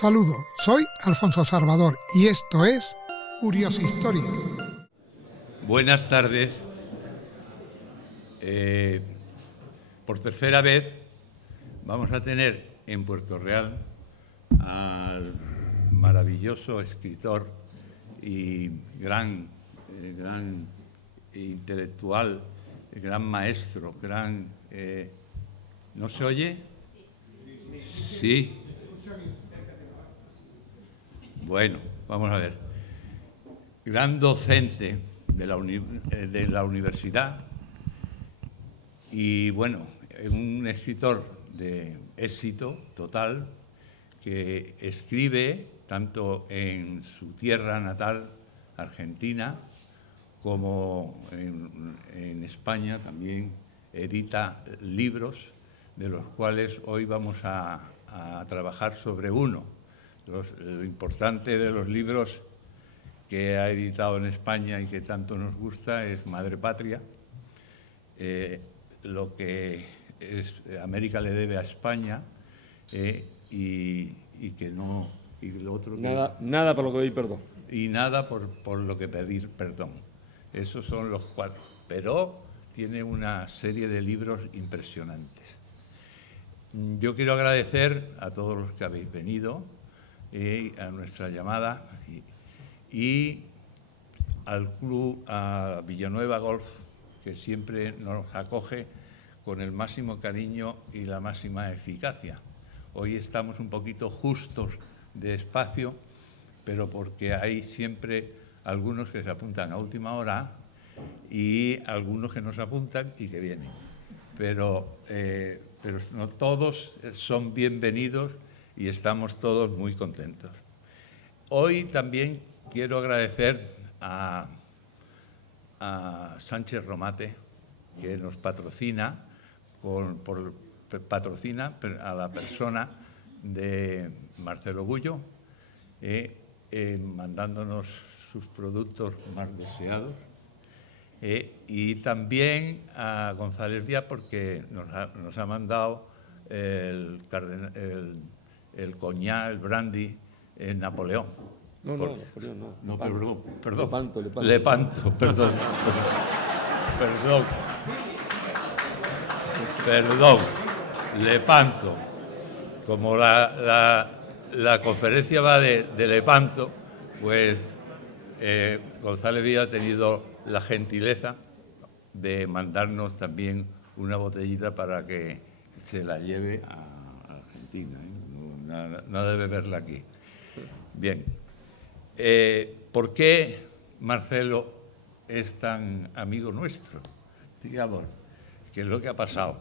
Saludos, soy Alfonso Salvador y esto es Curiosistoria. Buenas tardes. Por tercera vez vamos a tener en Puerto Real al maravilloso escritor y gran intelectual, gran maestro, ¿no se oye? Sí. Bueno, vamos a ver. Gran docente de la universidad y, bueno, un escritor de éxito total que escribe tanto en su tierra natal, Argentina, como en España. También edita libros, de los cuales hoy vamos a trabajar sobre uno. Lo importante de los libros que ha editado en España y que tanto nos gusta es Madre Patria, lo que América le debe a España, y que no... Y lo otro nada por lo que pedir perdón. Y nada por lo que pedir perdón. Esos son los cuatro. Pero tiene una serie de libros impresionantes. Yo quiero agradecer a todos los que habéis venido, a nuestra llamada y al club, a Villanueva Golf, que siempre nos acoge con el máximo cariño y la máxima eficacia. Hoy estamos un poquito justos de espacio, pero porque hay siempre algunos que se apuntan a última hora y algunos que nos apuntan y que vienen. Pero no todos son bienvenidos y estamos todos muy contentos. Hoy también quiero agradecer a Sánchez Romate, que nos patrocina, patrocina a la persona de Marcelo Gullo, mandándonos sus productos más deseados. Y también a González Vía, porque nos ha mandado el coñac, el brandy, Napoleón. Napoleón no. Perdón. Lepanto, perdón. Lepanto. Como la conferencia va de Lepanto, pues González Vía ha tenido la gentileza de mandarnos también una botellita para que se la lleve a Argentina, nada de beberla aquí. Bien. ¿Por qué Marcelo es tan amigo nuestro? Digamos, ¿qué es lo que ha pasado?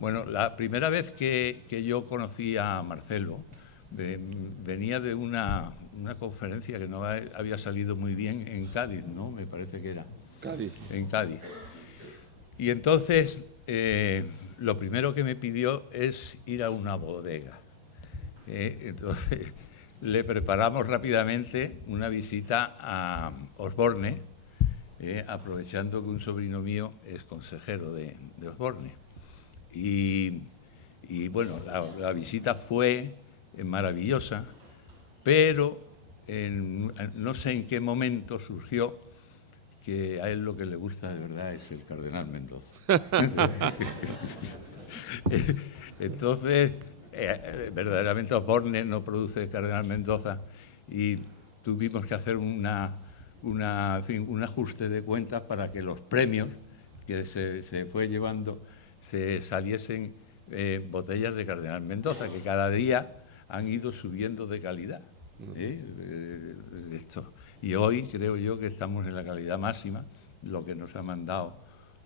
Bueno, la primera vez que yo conocí a Marcelo, venía de una conferencia que no había salido muy bien en Cádiz, ¿no? Me parece que era. Cádiz. En Cádiz. Y entonces, lo primero que me pidió es ir a una bodega. Entonces, le preparamos rápidamente una visita a Osborne, aprovechando que un sobrino mío es consejero de Osborne. Y bueno, la visita fue maravillosa, pero no sé en qué momento surgió que a él lo que le gusta de verdad es el cardenal Mendoza. Entonces, verdaderamente Osborne no produce el cardenal Mendoza y tuvimos que hacer un ajuste de cuentas para que los premios que se fue llevando se saliesen botellas de cardenal Mendoza, que cada día han ido subiendo de calidad. Esto. Y hoy creo yo que estamos en la calidad máxima, lo que nos ha mandado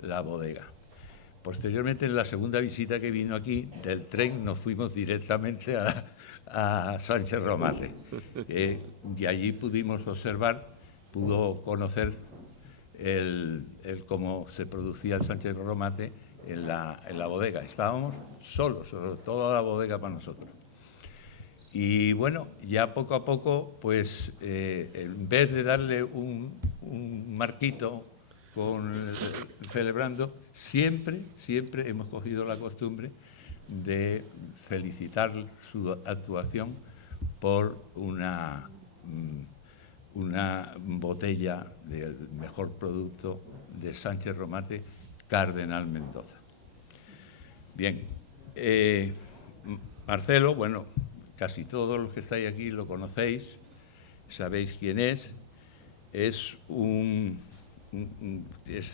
la bodega. Posteriormente, en la segunda visita que vino aquí, del tren nos fuimos directamente a Sánchez Romate. Y allí pudimos observar, pudo conocer cómo se producía el Sánchez Romate en la bodega. Estábamos solos, toda la bodega para nosotros. Y bueno, ya poco a poco, pues en vez de darle un marquito celebrando, siempre hemos cogido la costumbre de felicitar su actuación por una botella del mejor producto de Sánchez Romate, Cardenal Mendoza. Bien, Marcelo, bueno, casi todos los que estáis aquí lo conocéis, sabéis quién es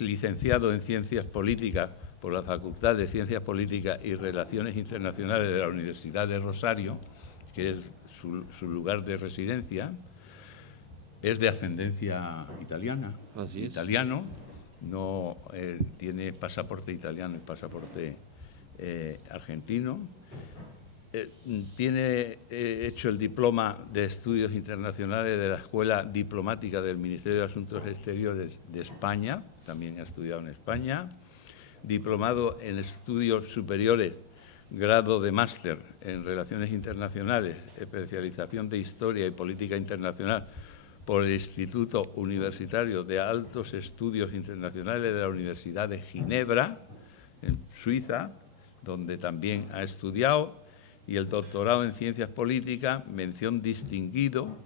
licenciado en Ciencias Políticas por la Facultad de Ciencias Políticas y Relaciones Internacionales de la Universidad de Rosario, que es su lugar de residencia. Es de ascendencia italiana, Así es. italiano, no tiene pasaporte italiano y pasaporte argentino. Tiene hecho el diploma de Estudios Internacionales de la Escuela Diplomática del Ministerio de Asuntos Exteriores de España, también ha estudiado en España, diplomado en Estudios Superiores, grado de máster en Relaciones Internacionales, especialización de Historia y Política Internacional por el Instituto Universitario de Altos Estudios Internacionales de la Universidad de Ginebra, en Suiza, donde también ha estudiado, y el doctorado en Ciencias Políticas, mención distinguido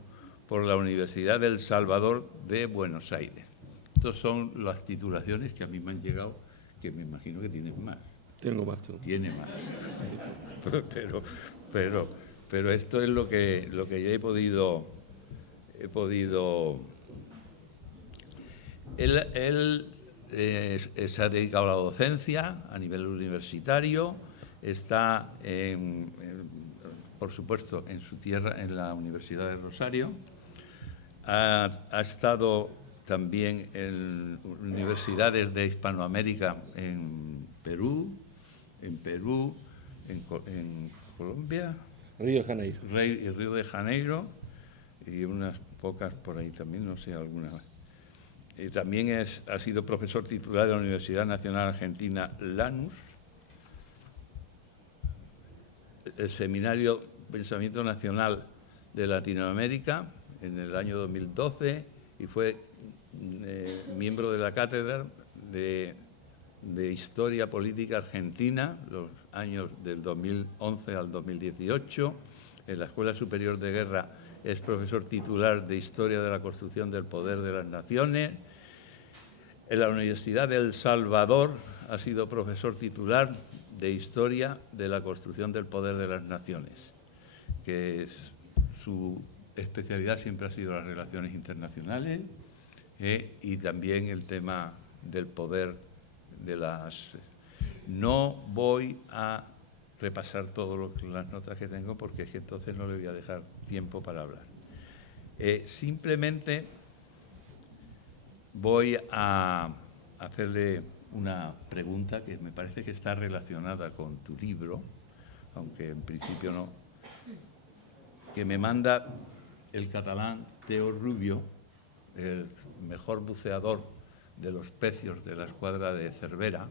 por la Universidad del Salvador de Buenos Aires. Estas son las titulaciones que a mí me han llegado, que me imagino que tienes más. Tengo más. Tiene más. Pero esto es lo que yo he podido. Él se ha dedicado a la docencia a nivel universitario, está, por supuesto, en su tierra, en la Universidad de Rosario, ha estado también en universidades de Hispanoamérica, en Perú, en Colombia, Río de Janeiro. Río de Janeiro, y unas pocas por ahí también, no sé, alguna. Y también ha sido profesor titular de la Universidad Nacional Argentina Lanús, el Seminario Pensamiento Nacional de Latinoamérica en el año 2012 y fue miembro de la Cátedra de Historia Política Argentina los años del 2011 al 2018. En la Escuela Superior de Guerra es profesor titular de Historia de la Construcción del Poder de las Naciones. En la Universidad de El Salvador ha sido profesor titular de Historia de la Construcción del Poder de las Naciones, que su especialidad siempre ha sido las relaciones internacionales y también el tema del poder de las... No voy a repasar todas las notas que tengo porque es que entonces no le voy a dejar tiempo para hablar. Simplemente voy a hacerle una pregunta que me parece que está relacionada con tu libro, aunque en principio no, que me manda el catalán Teo Rubio, el mejor buceador de los pecios de la escuadra de Cervera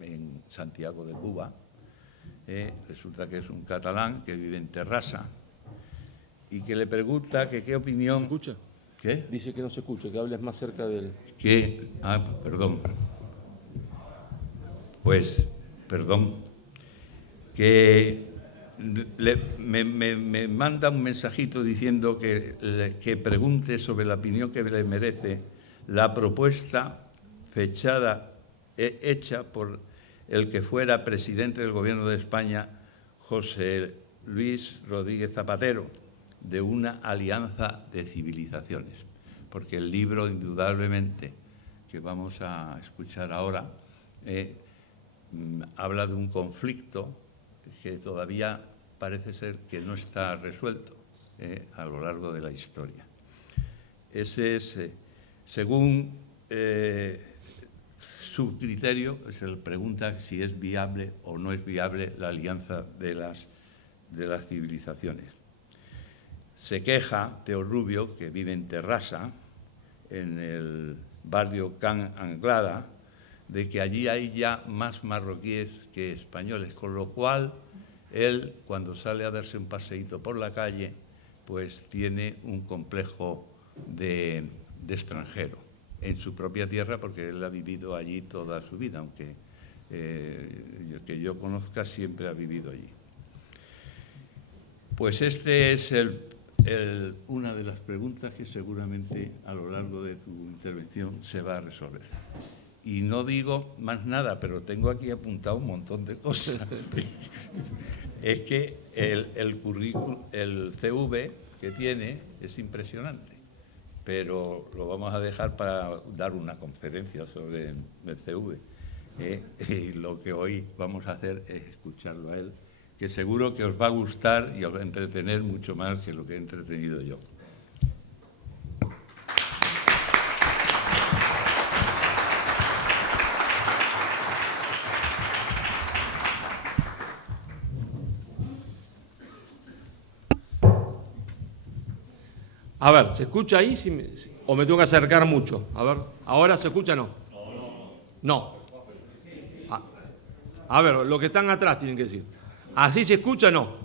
en Santiago de Cuba. Resulta que es un catalán que vive en Terrassa y que le pregunta que qué opinión... ¿Se escucha? ¿Qué? Dice que no se escucha, que hables más cerca del... Perdón. Pues, perdón, que me manda un mensajito diciendo que pregunte sobre la opinión que le merece la propuesta hecha por el que fuera presidente del Gobierno de España, José Luis Rodríguez Zapatero, de una alianza de civilizaciones. Porque el libro, indudablemente, que vamos a escuchar ahora, habla de un conflicto que todavía parece ser que no está resuelto a lo largo de la historia. Ese es, según su criterio, se le pregunta si es viable o no es viable la alianza de las civilizaciones. Se queja Teo Rubio, que vive en Terrassa, en el barrio Can Anglada, de que allí hay ya más marroquíes que españoles, con lo cual él, cuando sale a darse un paseíto por la calle, pues tiene un complejo de extranjero en su propia tierra, porque él ha vivido allí toda su vida, aunque que yo conozca siempre ha vivido allí. Pues este es una de las preguntas que seguramente a lo largo de tu intervención se va a resolver. Y no digo más nada, pero tengo aquí apuntado un montón de cosas. Es que el currículum, el CV que tiene es impresionante, pero lo vamos a dejar para dar una conferencia sobre el CV. Y lo que hoy vamos a hacer es escucharlo a él, que seguro que os va a gustar y os va a entretener mucho más que lo que he entretenido yo. A ver, ¿se escucha ahí o me tengo que acercar mucho? A ver, ¿ahora se escucha o no? No. A ver, los que están atrás tienen que decir. ¿Así se escucha o no?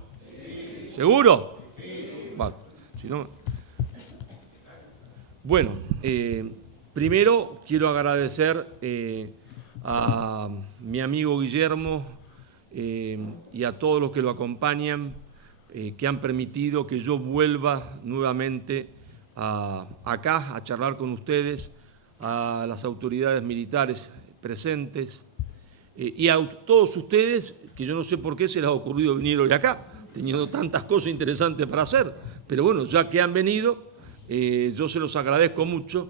¿Seguro? Vale. Si no... Bueno, primero quiero agradecer a mi amigo Guillermo y a todos los que lo acompañan, que han permitido que yo vuelva nuevamente acá a charlar con ustedes, a las autoridades militares presentes y a todos ustedes, que yo no sé por qué se les ha ocurrido venir hoy acá, teniendo tantas cosas interesantes para hacer, pero bueno, ya que han venido, yo se los agradezco mucho.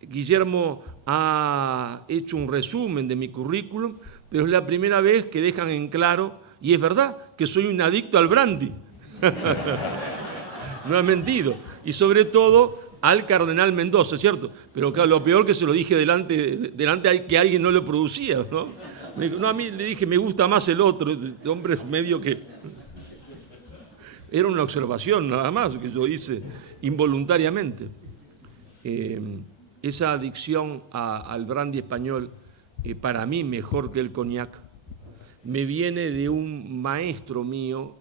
Guillermo ha hecho un resumen de mi currículum, pero es la primera vez que dejan en claro, y es verdad, que soy un adicto al brandy. No he mentido. Y sobre todo al cardenal Mendoza, ¿cierto? Pero claro, lo peor que se lo dije delante que alguien no lo producía, ¿no? Me dijo, no, a mí le dije, me gusta más el otro. El hombre es medio que... Era una observación nada más que yo hice involuntariamente. Esa adicción al brandy español, para mí mejor que el coñac, me viene de un maestro mío,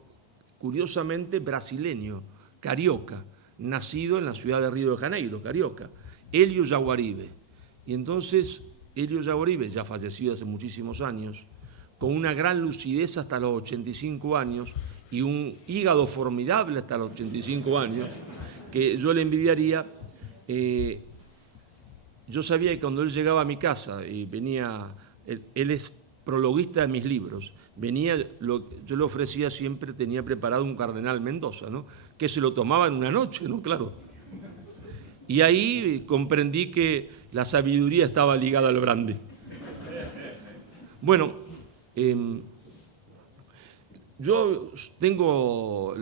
curiosamente brasileño, carioca, nacido en la ciudad de Río de Janeiro, Carioca, Hélio Jaguaribe. Y entonces, Hélio Jaguaribe, ya fallecido hace muchísimos años, con una gran lucidez hasta los 85 años y un hígado formidable hasta los 85 años, que yo le envidiaría. Yo sabía que cuando él llegaba a mi casa y venía, él es prologuista de mis libros, venía, yo le ofrecía siempre, tenía preparado un cardenal Mendoza, ¿no? Que se lo tomaba en una noche, ¿no? Claro. Y ahí comprendí que la sabiduría estaba ligada al brandy. Bueno, yo tengo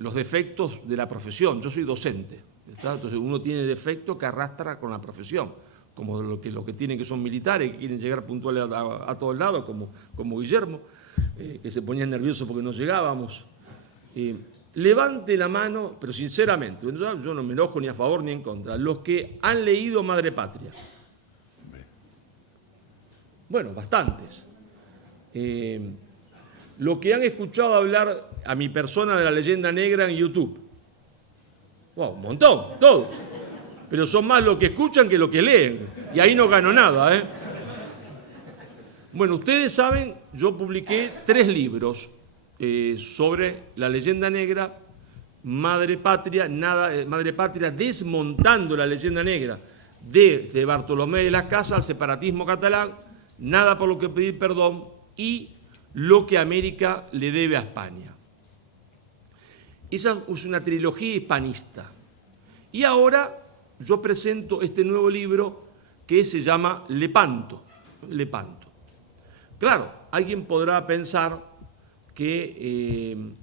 los defectos de la profesión, yo soy docente, ¿está? Entonces uno tiene defectos que arrastra con la profesión, como lo que tienen, que son militares, que quieren llegar puntuales a todos lados, como Guillermo, que se ponía nervioso porque no llegábamos. Levante la mano, pero sinceramente, yo no me enojo ni a favor ni en contra, los que han leído Madre Patria. Bueno, bastantes. Los que han escuchado hablar a mi persona de la leyenda negra en YouTube. Wow, un montón, todos. Pero son más los que escuchan que los que leen. Y ahí no gano nada, ¿eh? Bueno, ustedes saben, yo publiqué 3 libros sobre la leyenda negra, Madre Patria, desmontando la leyenda negra, de Bartolomé de las Casas al separatismo catalán, Nada por lo que pedir perdón y Lo que América le debe a España. Esa es una trilogía hispanista. Y ahora yo presento este nuevo libro que se llama Lepanto. Lepanto. Claro, alguien podrá pensar que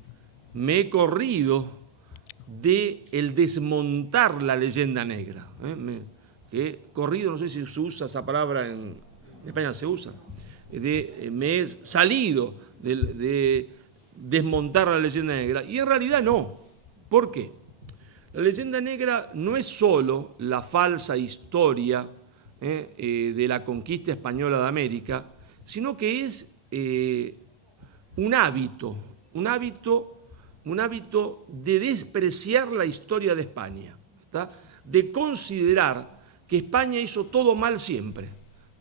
me he corrido de el desmontar la leyenda negra. Corrido, no sé si se usa esa palabra en España, se usa. Me he salido de desmontar la leyenda negra. Y en realidad no. ¿Por qué? La leyenda negra no es solo la falsa historia de la conquista española de América, sino que es un hábito de despreciar la historia de España, ¿está? De considerar que España hizo todo mal siempre,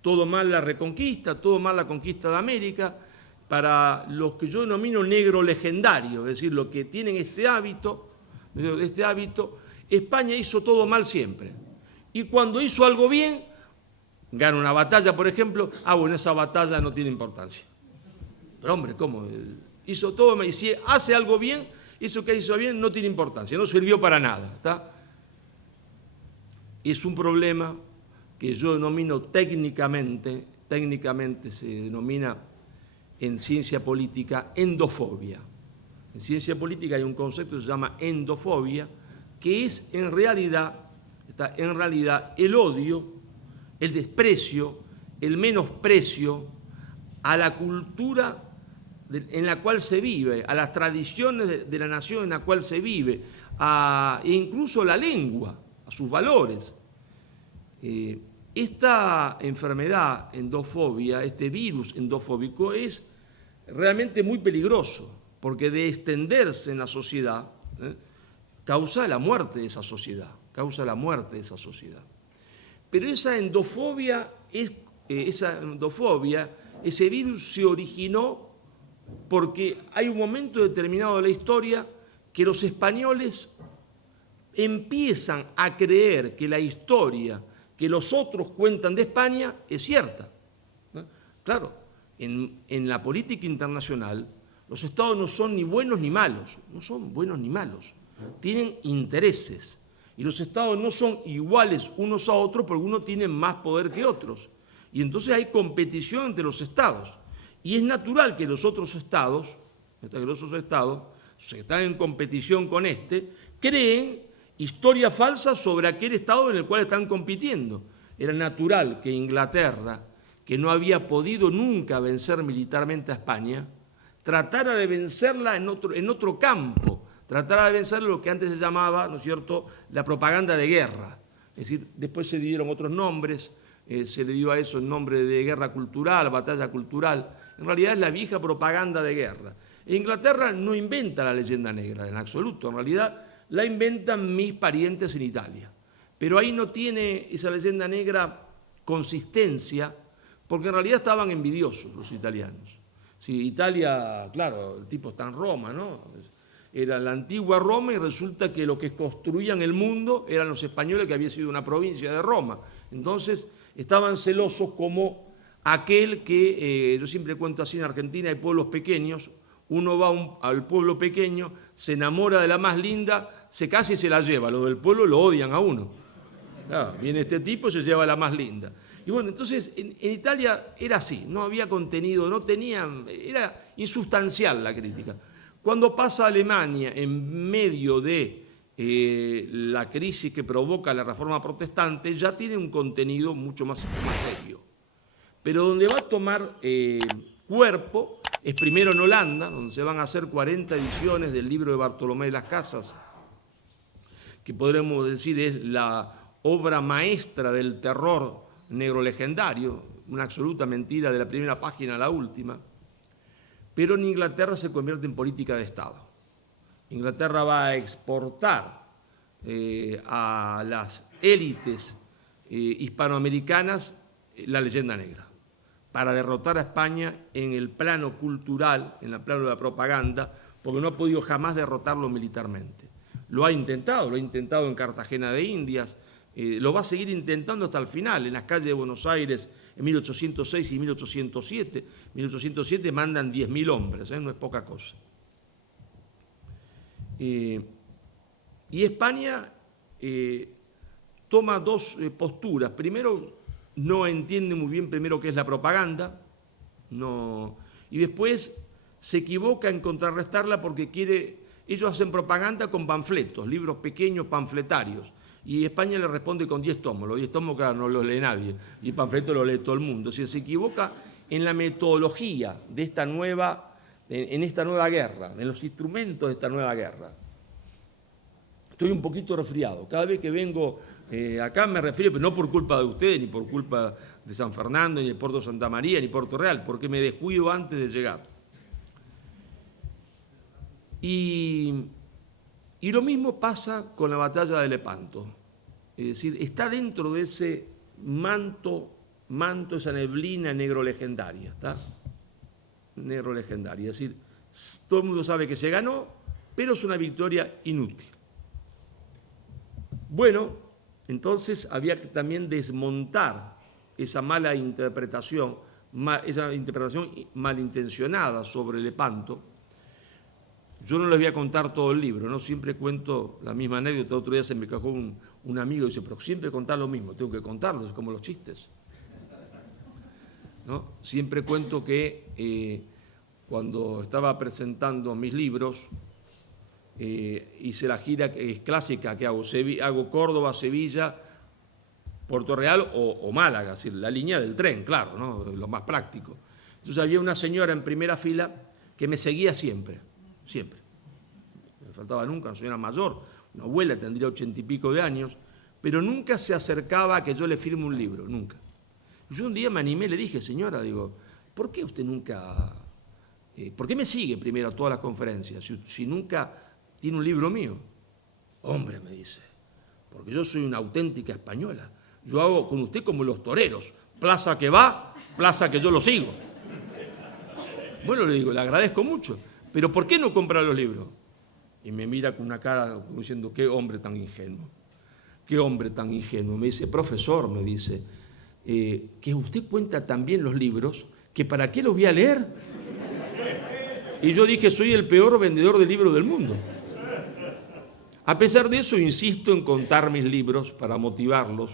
todo mal la reconquista, todo mal la conquista de América, para los que yo denomino negro legendario, es decir, los que tienen este hábito, España hizo todo mal siempre. Y cuando hizo algo bien, gana una batalla, por ejemplo, bueno, esa batalla no tiene importancia. Pero hombre, ¿cómo? Hizo todo mal, y si hace algo bien, eso que hizo bien no tiene importancia, no sirvió para nada, ¿está? Es un problema que yo denomino técnicamente se denomina en ciencia política endofobia. En ciencia política hay un concepto que se llama endofobia, que es en realidad el odio, el desprecio, el menosprecio a la cultura en la cual se vive, a las tradiciones de la nación en la cual se vive, e incluso la lengua, a sus valores. Esta enfermedad endofobia, este virus endofóbico, es realmente muy peligroso, porque de extenderse en la sociedad, causa la muerte de esa sociedad, Pero esa endofobia, ese virus se originó porque hay un momento determinado de la historia que los españoles empiezan a creer que la historia que los otros cuentan de España es cierta. Claro, en la política internacional los estados no son ni buenos ni malos, tienen intereses. Y los estados no son iguales unos a otros porque uno tiene más poder que otros. Y entonces hay competición entre los estados. Y es natural que los otros estados, que están en competición con creen historias falsas sobre aquel estado en el cual están compitiendo. Era natural que Inglaterra, que no había podido nunca vencer militarmente a España, tratara de vencerla en otro campo, tratara de vencer lo que antes se llamaba, ¿no es cierto?, la propaganda de guerra. Es decir, después se dieron otros nombres, se le dio a eso el nombre de guerra cultural, batalla cultural. En realidad es la vieja propaganda de guerra. Inglaterra no inventa la leyenda negra en absoluto, en realidad la inventan mis parientes en Italia. Pero ahí no tiene esa leyenda negra consistencia, porque en realidad estaban envidiosos los italianos. Sí, Italia, claro, el tipo está en Roma, ¿no? Era la antigua Roma y resulta que lo que construían el mundo eran los españoles, que había sido una provincia de Roma. Entonces estaban celosos como aquel que, yo siempre cuento así, en Argentina hay pueblos pequeños, uno va al pueblo pequeño, se enamora de la más linda, se casa y se la lleva. Los del pueblo lo odian a uno. Claro, viene este tipo y se lleva a la más linda. Y bueno, entonces en Italia era así, no había contenido, era insustancial la crítica. Cuando pasa a Alemania en medio de la crisis que provoca la Reforma Protestante, ya tiene un contenido mucho más serio. Pero donde va a tomar cuerpo es primero en Holanda, donde se van a hacer 40 ediciones del libro de Bartolomé de las Casas, que podremos decir es la obra maestra del terror negro legendario, una absoluta mentira de la primera página a la última. Pero en Inglaterra se convierte en política de Estado. Inglaterra va a exportar a las élites hispanoamericanas la leyenda negra, para derrotar a España en el plano cultural, en el plano de la propaganda, porque no ha podido jamás derrotarlo militarmente. Lo ha intentado en Cartagena de Indias, lo va a seguir intentando hasta el final, en las calles de Buenos Aires en 1806 y 1807. 1807 mandan 10.000 hombres, no es poca cosa. Y España toma dos posturas. Primero, no entiende muy bien primero qué es la propaganda, y después se equivoca en contrarrestarla porque ellos hacen propaganda con panfletos, libros pequeños panfletarios, y España le responde con 10 tomos. Los 10 tomos, claro, no los lee nadie, y el panfleto lo lee todo el mundo. O sea, se equivoca en la metodología de esta en esta nueva guerra, en los instrumentos de esta nueva guerra. Estoy un poquito resfriado. Cada vez que vengo acá me refiero, pero no por culpa de ustedes, ni por culpa de San Fernando, ni de Puerto Santa María, ni Puerto Real, porque me descuido antes de llegar. Y lo mismo pasa con la batalla de Lepanto. Es decir, está dentro de ese manto, esa neblina negro legendaria, ¿está? negro legendaria. Es decir, todo el mundo sabe que se ganó, pero es una victoria inútil. Bueno, entonces había que también desmontar esa mala interpretación, esa interpretación malintencionada sobre Lepanto. Yo no les voy a contar todo el libro, ¿no? Siempre cuento la misma anécdota. Otro día se me cajó un amigo y dice, pero siempre contás lo mismo, tengo que contarlo, es como los chistes, ¿no? Siempre cuento que cuando estaba presentando mis libros, hice la gira que es clásica que hago Córdoba, Sevilla, Puerto Real o Málaga, es decir, la línea del tren, claro, ¿no? Lo más práctico. Entonces había una señora en primera fila que me seguía siempre, siempre. No me faltaba nunca, una señora mayor, una abuela, tendría 80 y pico de años, pero nunca se acercaba a que yo le firme un libro, nunca. Yo un día me animé, le dije, señora, digo, ¿por qué usted nunca, por qué me sigue primero a todas las conferencias si nunca tiene un libro mío? Hombre, me dice, porque yo soy una auténtica española. Yo hago con usted como los toreros, plaza que va, plaza que yo lo sigo. Bueno, le digo, le agradezco mucho, pero ¿por qué no compra los libros? Y me mira con una cara como diciendo, qué hombre tan ingenuo, qué hombre tan ingenuo. Me dice, profesor, me dice, que usted cuenta también los libros, que ¿para qué los voy a leer? Y yo dije, soy el peor vendedor de libros del mundo. A pesar de eso, insisto en contar mis libros para motivarlos.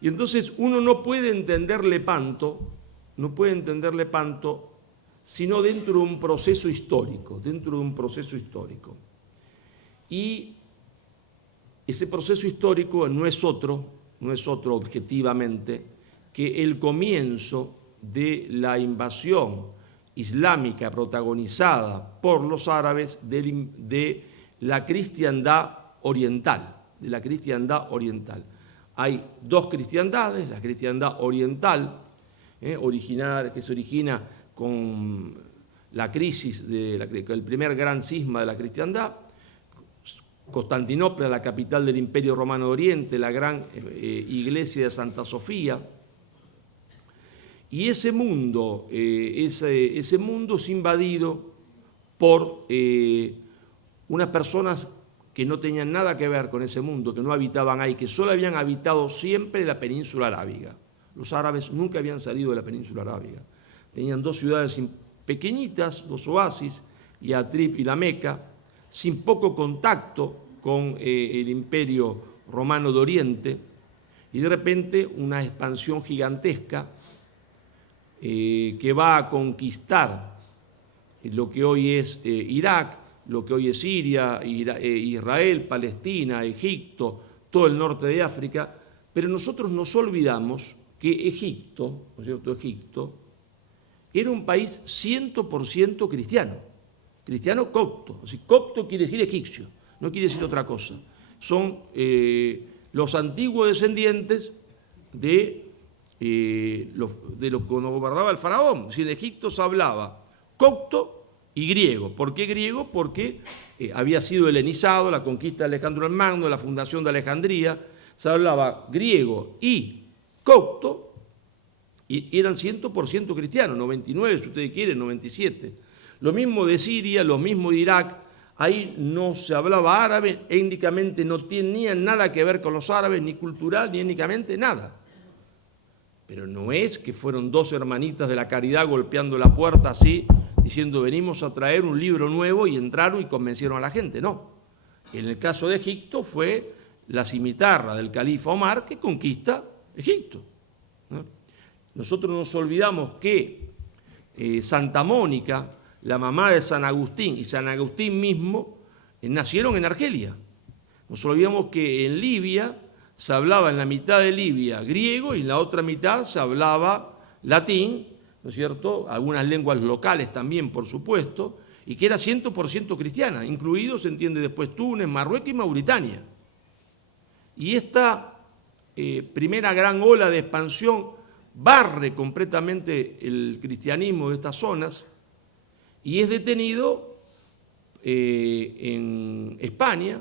Y entonces uno no puede entender Lepanto, sino dentro de un proceso histórico, Y ese proceso histórico no es otro objetivamente que el comienzo de la invasión islámica protagonizada por los árabes de la cristiandad oriental, Hay dos cristiandades, la cristiandad oriental, que se origina con la crisis el primer gran cisma de la cristiandad, Constantinopla, la capital del Imperio Romano de Oriente, la gran iglesia de Santa Sofía. Y ese mundo es invadido por unas personas que no tenían nada que ver con ese mundo, que no habitaban ahí, que solo habían habitado siempre la península arábiga. Los árabes nunca habían salido de la península arábiga. Tenían dos ciudades pequeñitas, dos oasis, Yatrib y la Meca, sin poco contacto con el Imperio Romano de Oriente, y de repente una expansión gigantesca que va a conquistar lo que hoy es Irak, lo que hoy es Siria, Israel, Palestina, Egipto, todo el norte de África, pero nosotros nos olvidamos que Egipto, ¿no es cierto? Egipto era un país 100% cristiano copto. O sea, copto quiere decir egipcio, no quiere decir otra cosa. Son los antiguos descendientes de lo que gobernaba el faraón. Si en Egipto se hablaba copto y griego. ¿Por qué griego? Porque había sido helenizado, la conquista de Alejandro el Magno, la fundación de Alejandría, se hablaba griego y copto, y eran 100% cristianos, 99 si ustedes quieren, 97. Lo mismo de Siria, lo mismo de Irak, ahí no se hablaba árabe, étnicamente no tenían nada que ver con los árabes, ni cultural, ni étnicamente, nada. Pero no es que fueron dos hermanitas de la caridad golpeando la puerta así, diciendo venimos a traer un libro nuevo, y entraron y convencieron a la gente, no. En el caso de Egipto fue la cimitarra del califa Omar que conquista Egipto, ¿no? Nosotros nos olvidamos que Santa Mónica, la mamá de San Agustín, y San Agustín mismo nacieron en Argelia. Nos olvidamos que en Libia se hablaba en la mitad de Libia griego y en la otra mitad se hablaba latín, ¿no es cierto? Algunas lenguas locales también, por supuesto, y que era 100% cristiana, incluidos, se entiende después, Túnez, Marruecos y Mauritania. Y esta primera gran ola de expansión barre completamente el cristianismo de estas zonas y es detenido en España,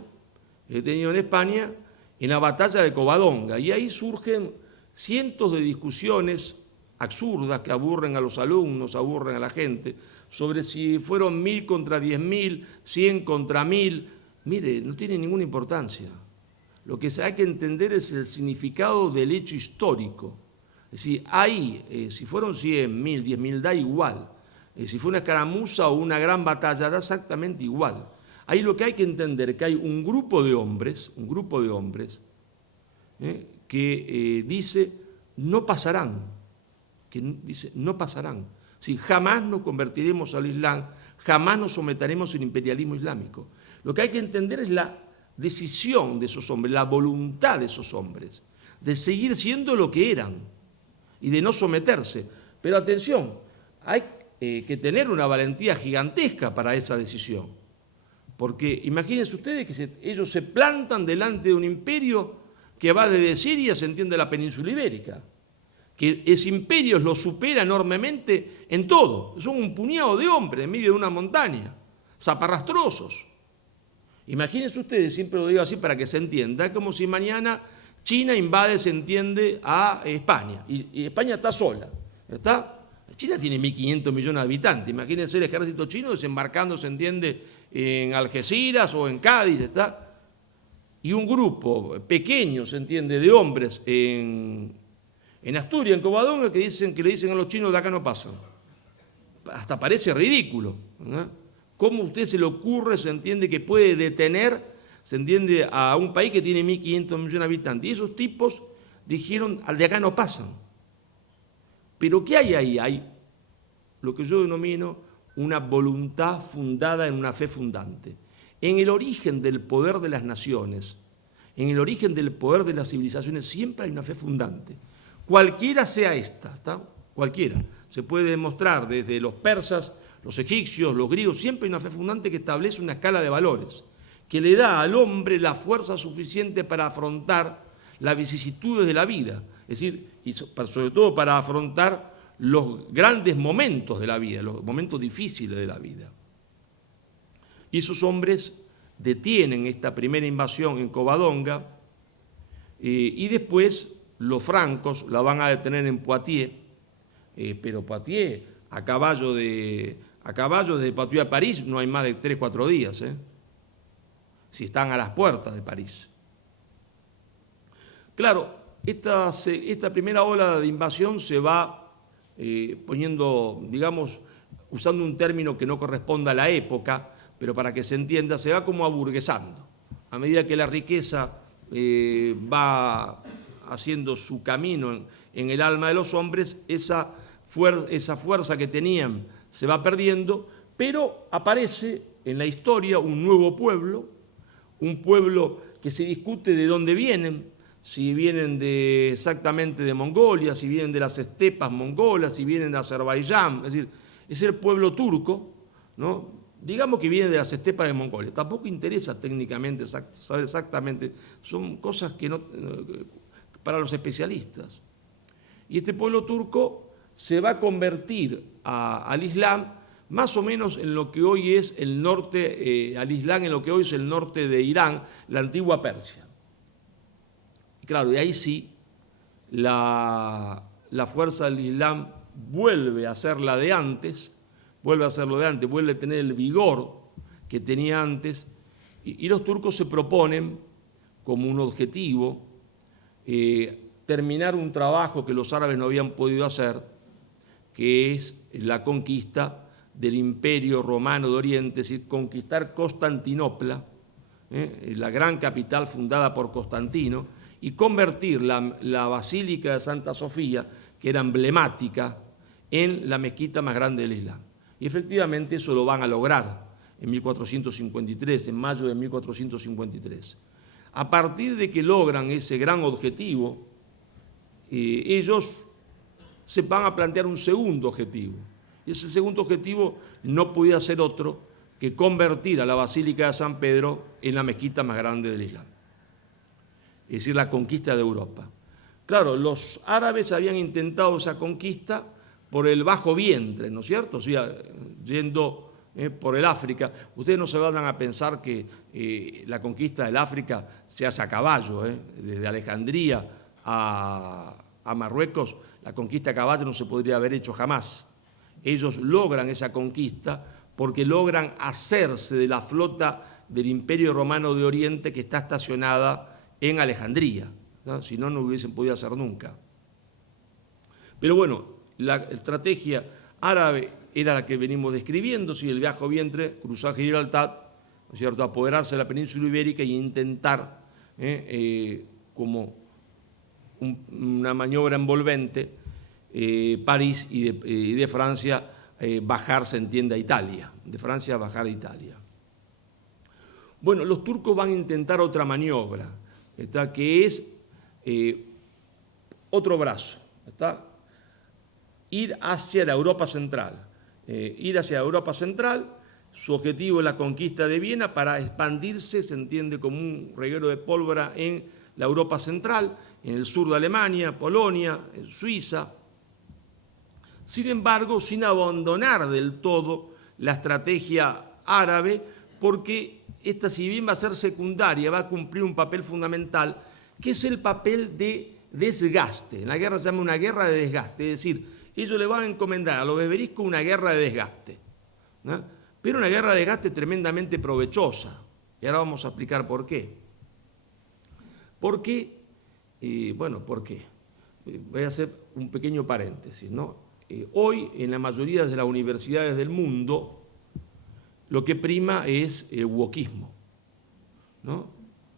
en la batalla de Covadonga, y ahí surgen cientos de discusiones absurdas que aburren a los alumnos, aburren a la gente, sobre si fueron 1000 contra 10.000, 100 contra 1000. Mire, no tiene ninguna importancia. Lo que hay que entender es el significado del hecho histórico. Es decir, si fueron 100, 1000, 10.000, da igual. Si fue una escaramuza o una gran batalla, da exactamente igual. Ahí lo que hay que entender es que hay un grupo de hombres que dice, no pasarán. Sí, jamás nos convertiremos al Islam, jamás nos someteremos al imperialismo islámico. Lo que hay que entender es la decisión de esos hombres, la voluntad de esos hombres, de seguir siendo lo que eran y de no someterse. Pero atención, hay que tener una valentía gigantesca para esa decisión. Porque imagínense ustedes que ellos se plantan delante de un imperio que va desde Siria, se entiende, la península ibérica, que ese imperio los supera enormemente en todo. Son un puñado de hombres en medio de una montaña, zaparrastrosos. Imagínense ustedes, siempre lo digo así para que se entienda, como si mañana China invade, se entiende, a España, y España está sola, ¿está? China tiene 1.500 millones de habitantes. Imagínense el ejército chino desembarcando, se entiende, en Algeciras o en Cádiz, ¿está? Y un grupo pequeño, se entiende, de hombres en Asturias, en Covadonga, que le dicen a los chinos, de acá no pasan. Hasta parece ridículo, ¿no? ¿Cómo a usted se le ocurre, se entiende, que puede detener, se entiende, a un país que tiene 1.500 millones de habitantes? Y esos tipos dijeron, al de acá no pasan. Pero ¿qué hay ahí? Hay lo que yo denomino una voluntad fundada en una fe fundante. En el origen del poder de las naciones, en el origen del poder de las civilizaciones, siempre hay una fe fundante. Cualquiera sea esta, ¿está? Cualquiera. Se puede demostrar desde los persas, los egipcios, los griegos, siempre hay una fe fundante que establece una escala de valores, que le da al hombre la fuerza suficiente para afrontar las vicisitudes de la vida, es decir, y sobre todo para afrontar los grandes momentos de la vida, los momentos difíciles de la vida. Y esos hombres detienen esta primera invasión en Covadonga y después los francos la van a detener en Poitiers, pero Poitiers, a caballo desde Poitiers a París, no hay más de 3-4 días, si están a las puertas de París. Claro, esta primera ola de invasión se va poniendo, digamos, usando un término que no corresponde a la época, pero para que se entienda, se va como aburguesando. A medida que la riqueza va haciendo su camino en el alma de los hombres, esa fuerza que tenían se va perdiendo, pero aparece en la historia un nuevo pueblo, un pueblo que se discute de dónde vienen, si vienen exactamente de Mongolia, si vienen de las estepas mongolas, si vienen de Azerbaiyán, es decir, es el pueblo turco, ¿no? Digamos que viene de las estepas de Mongolia. Tampoco interesa técnicamente saber exactamente, son cosas que no, para los especialistas. Y este pueblo turco se va a convertir al Islam más o menos en lo que hoy es el norte, al Islam en lo que hoy es el norte de Irán, la antigua Persia. Y claro, de ahí sí, la fuerza del Islam vuelve a ser la de antes, vuelve a tener el vigor que tenía antes, y los turcos se proponen como un objetivo terminar un trabajo que los árabes no habían podido hacer, que es la conquista del Imperio Romano de Oriente, es decir, conquistar Constantinopla, la gran capital fundada por Constantino, y convertir la Basílica de Santa Sofía, que era emblemática, en la mezquita más grande del Islam. Y efectivamente eso lo van a lograr en 1453, en mayo de 1453. A partir de que logran ese gran objetivo, ellos se van a plantear un segundo objetivo. Y ese segundo objetivo no podía ser otro que convertir a la Basílica de San Pedro en la mezquita más grande del Islam. Es decir, la conquista de Europa. Claro, los árabes habían intentado esa conquista por el bajo vientre, ¿no es cierto? O sea, yendo por el África. Ustedes no se vayan a pensar que la conquista del África se hace a caballo, desde Alejandría a Marruecos, La conquista a caballo no se podría haber hecho jamás. Ellos logran esa conquista porque logran hacerse de la flota del Imperio Romano de Oriente que está estacionada en Alejandría, ¿no? Si no, no hubiesen podido hacer nunca. Pero bueno, la estrategia árabe era la que venimos describiendo, si el Bajo Vientre, cruzar Gibraltar, ¿no es cierto?, apoderarse de la península ibérica e intentar, como una maniobra envolvente, París y de Francia bajar, se entiende, a Italia, de Francia bajar a Italia. Bueno, los turcos van a intentar otra maniobra, que es otro brazo, ir hacia la Europa Central. Ir hacia Europa Central, su objetivo es la conquista de Viena para expandirse, se entiende, como un reguero de pólvora en la Europa Central, en el sur de Alemania, Polonia, Suiza. Sin embargo, sin abandonar del todo la estrategia árabe, porque esta, si bien va a ser secundaria, va a cumplir un papel fundamental, que es el papel de desgaste. En la guerra se llama una guerra de desgaste, es decir, ellos le van a encomendar a los beberiscos una guerra de desgaste, ¿no? Pero una guerra de desgaste tremendamente provechosa. Y ahora vamos a explicar por qué. ¿Por qué? ¿Por qué? Voy a hacer un pequeño paréntesis, ¿no? Hoy, en la mayoría de las universidades del mundo, lo que prima es el wokismo, ¿no?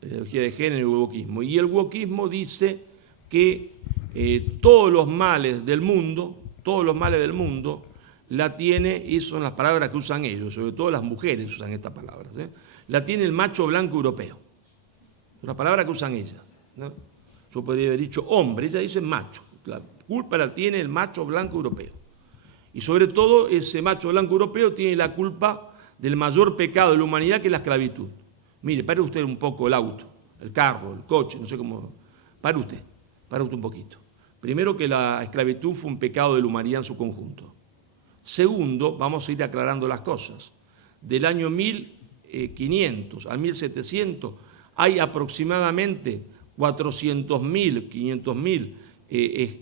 La ideología de género y el wokismo. Y el wokismo dice que todos los males del mundo la tiene, y son las palabras que usan ellos, sobre todo las mujeres usan estas palabras, la tiene el macho blanco europeo. Es una palabra que usan ellas, ¿no? Yo podría haber dicho hombre, ella dice macho. La culpa la tiene el macho blanco europeo. Y sobre todo ese macho blanco europeo tiene la culpa del mayor pecado de la humanidad, que es la esclavitud. Mire, pare usted un poco el auto, el carro, el coche, no sé cómo. Pare usted un poquito. Primero, que la esclavitud fue un pecado de la humanidad en su conjunto. Segundo, vamos a ir aclarando las cosas. Del año 1500 al 1700 hay aproximadamente 400.000, 500.000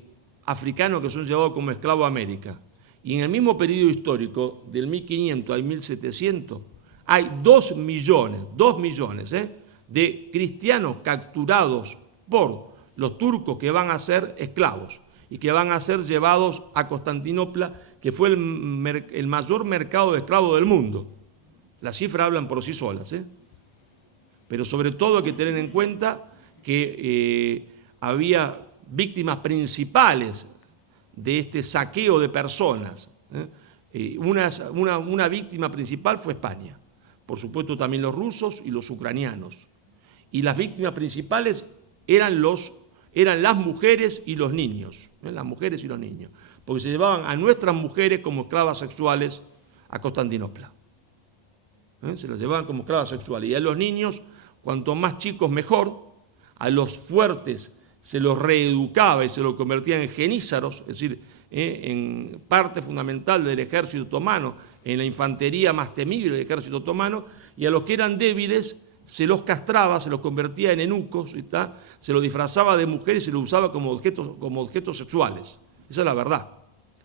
africanos que son llevados como esclavos a América. Y en el mismo periodo histórico, del 1500 al 1700, hay 2 millones de cristianos capturados por los turcos que van a ser esclavos y que van a ser llevados a Constantinopla, que fue el mayor mercado de esclavos del mundo. Las cifras hablan por sí solas, pero sobre todo hay que tener en cuenta que había víctimas principales de este saqueo de personas. Una víctima principal fue España, por supuesto también los rusos y los ucranianos. Y las víctimas principales eran las mujeres y los niños, las mujeres y los niños, porque se llevaban a nuestras mujeres como esclavas sexuales a Constantinopla. Se las llevaban como esclavas sexuales. Y a los niños, cuanto más chicos mejor. A los fuertes se los reeducaba y se los convertía en genízaros, es decir, en parte fundamental del ejército otomano, en la infantería más temible del ejército otomano, y a los que eran débiles se los castraba, se los convertía en eunucos, se los disfrazaba de mujeres y se los usaba como objetos sexuales. Esa es la verdad.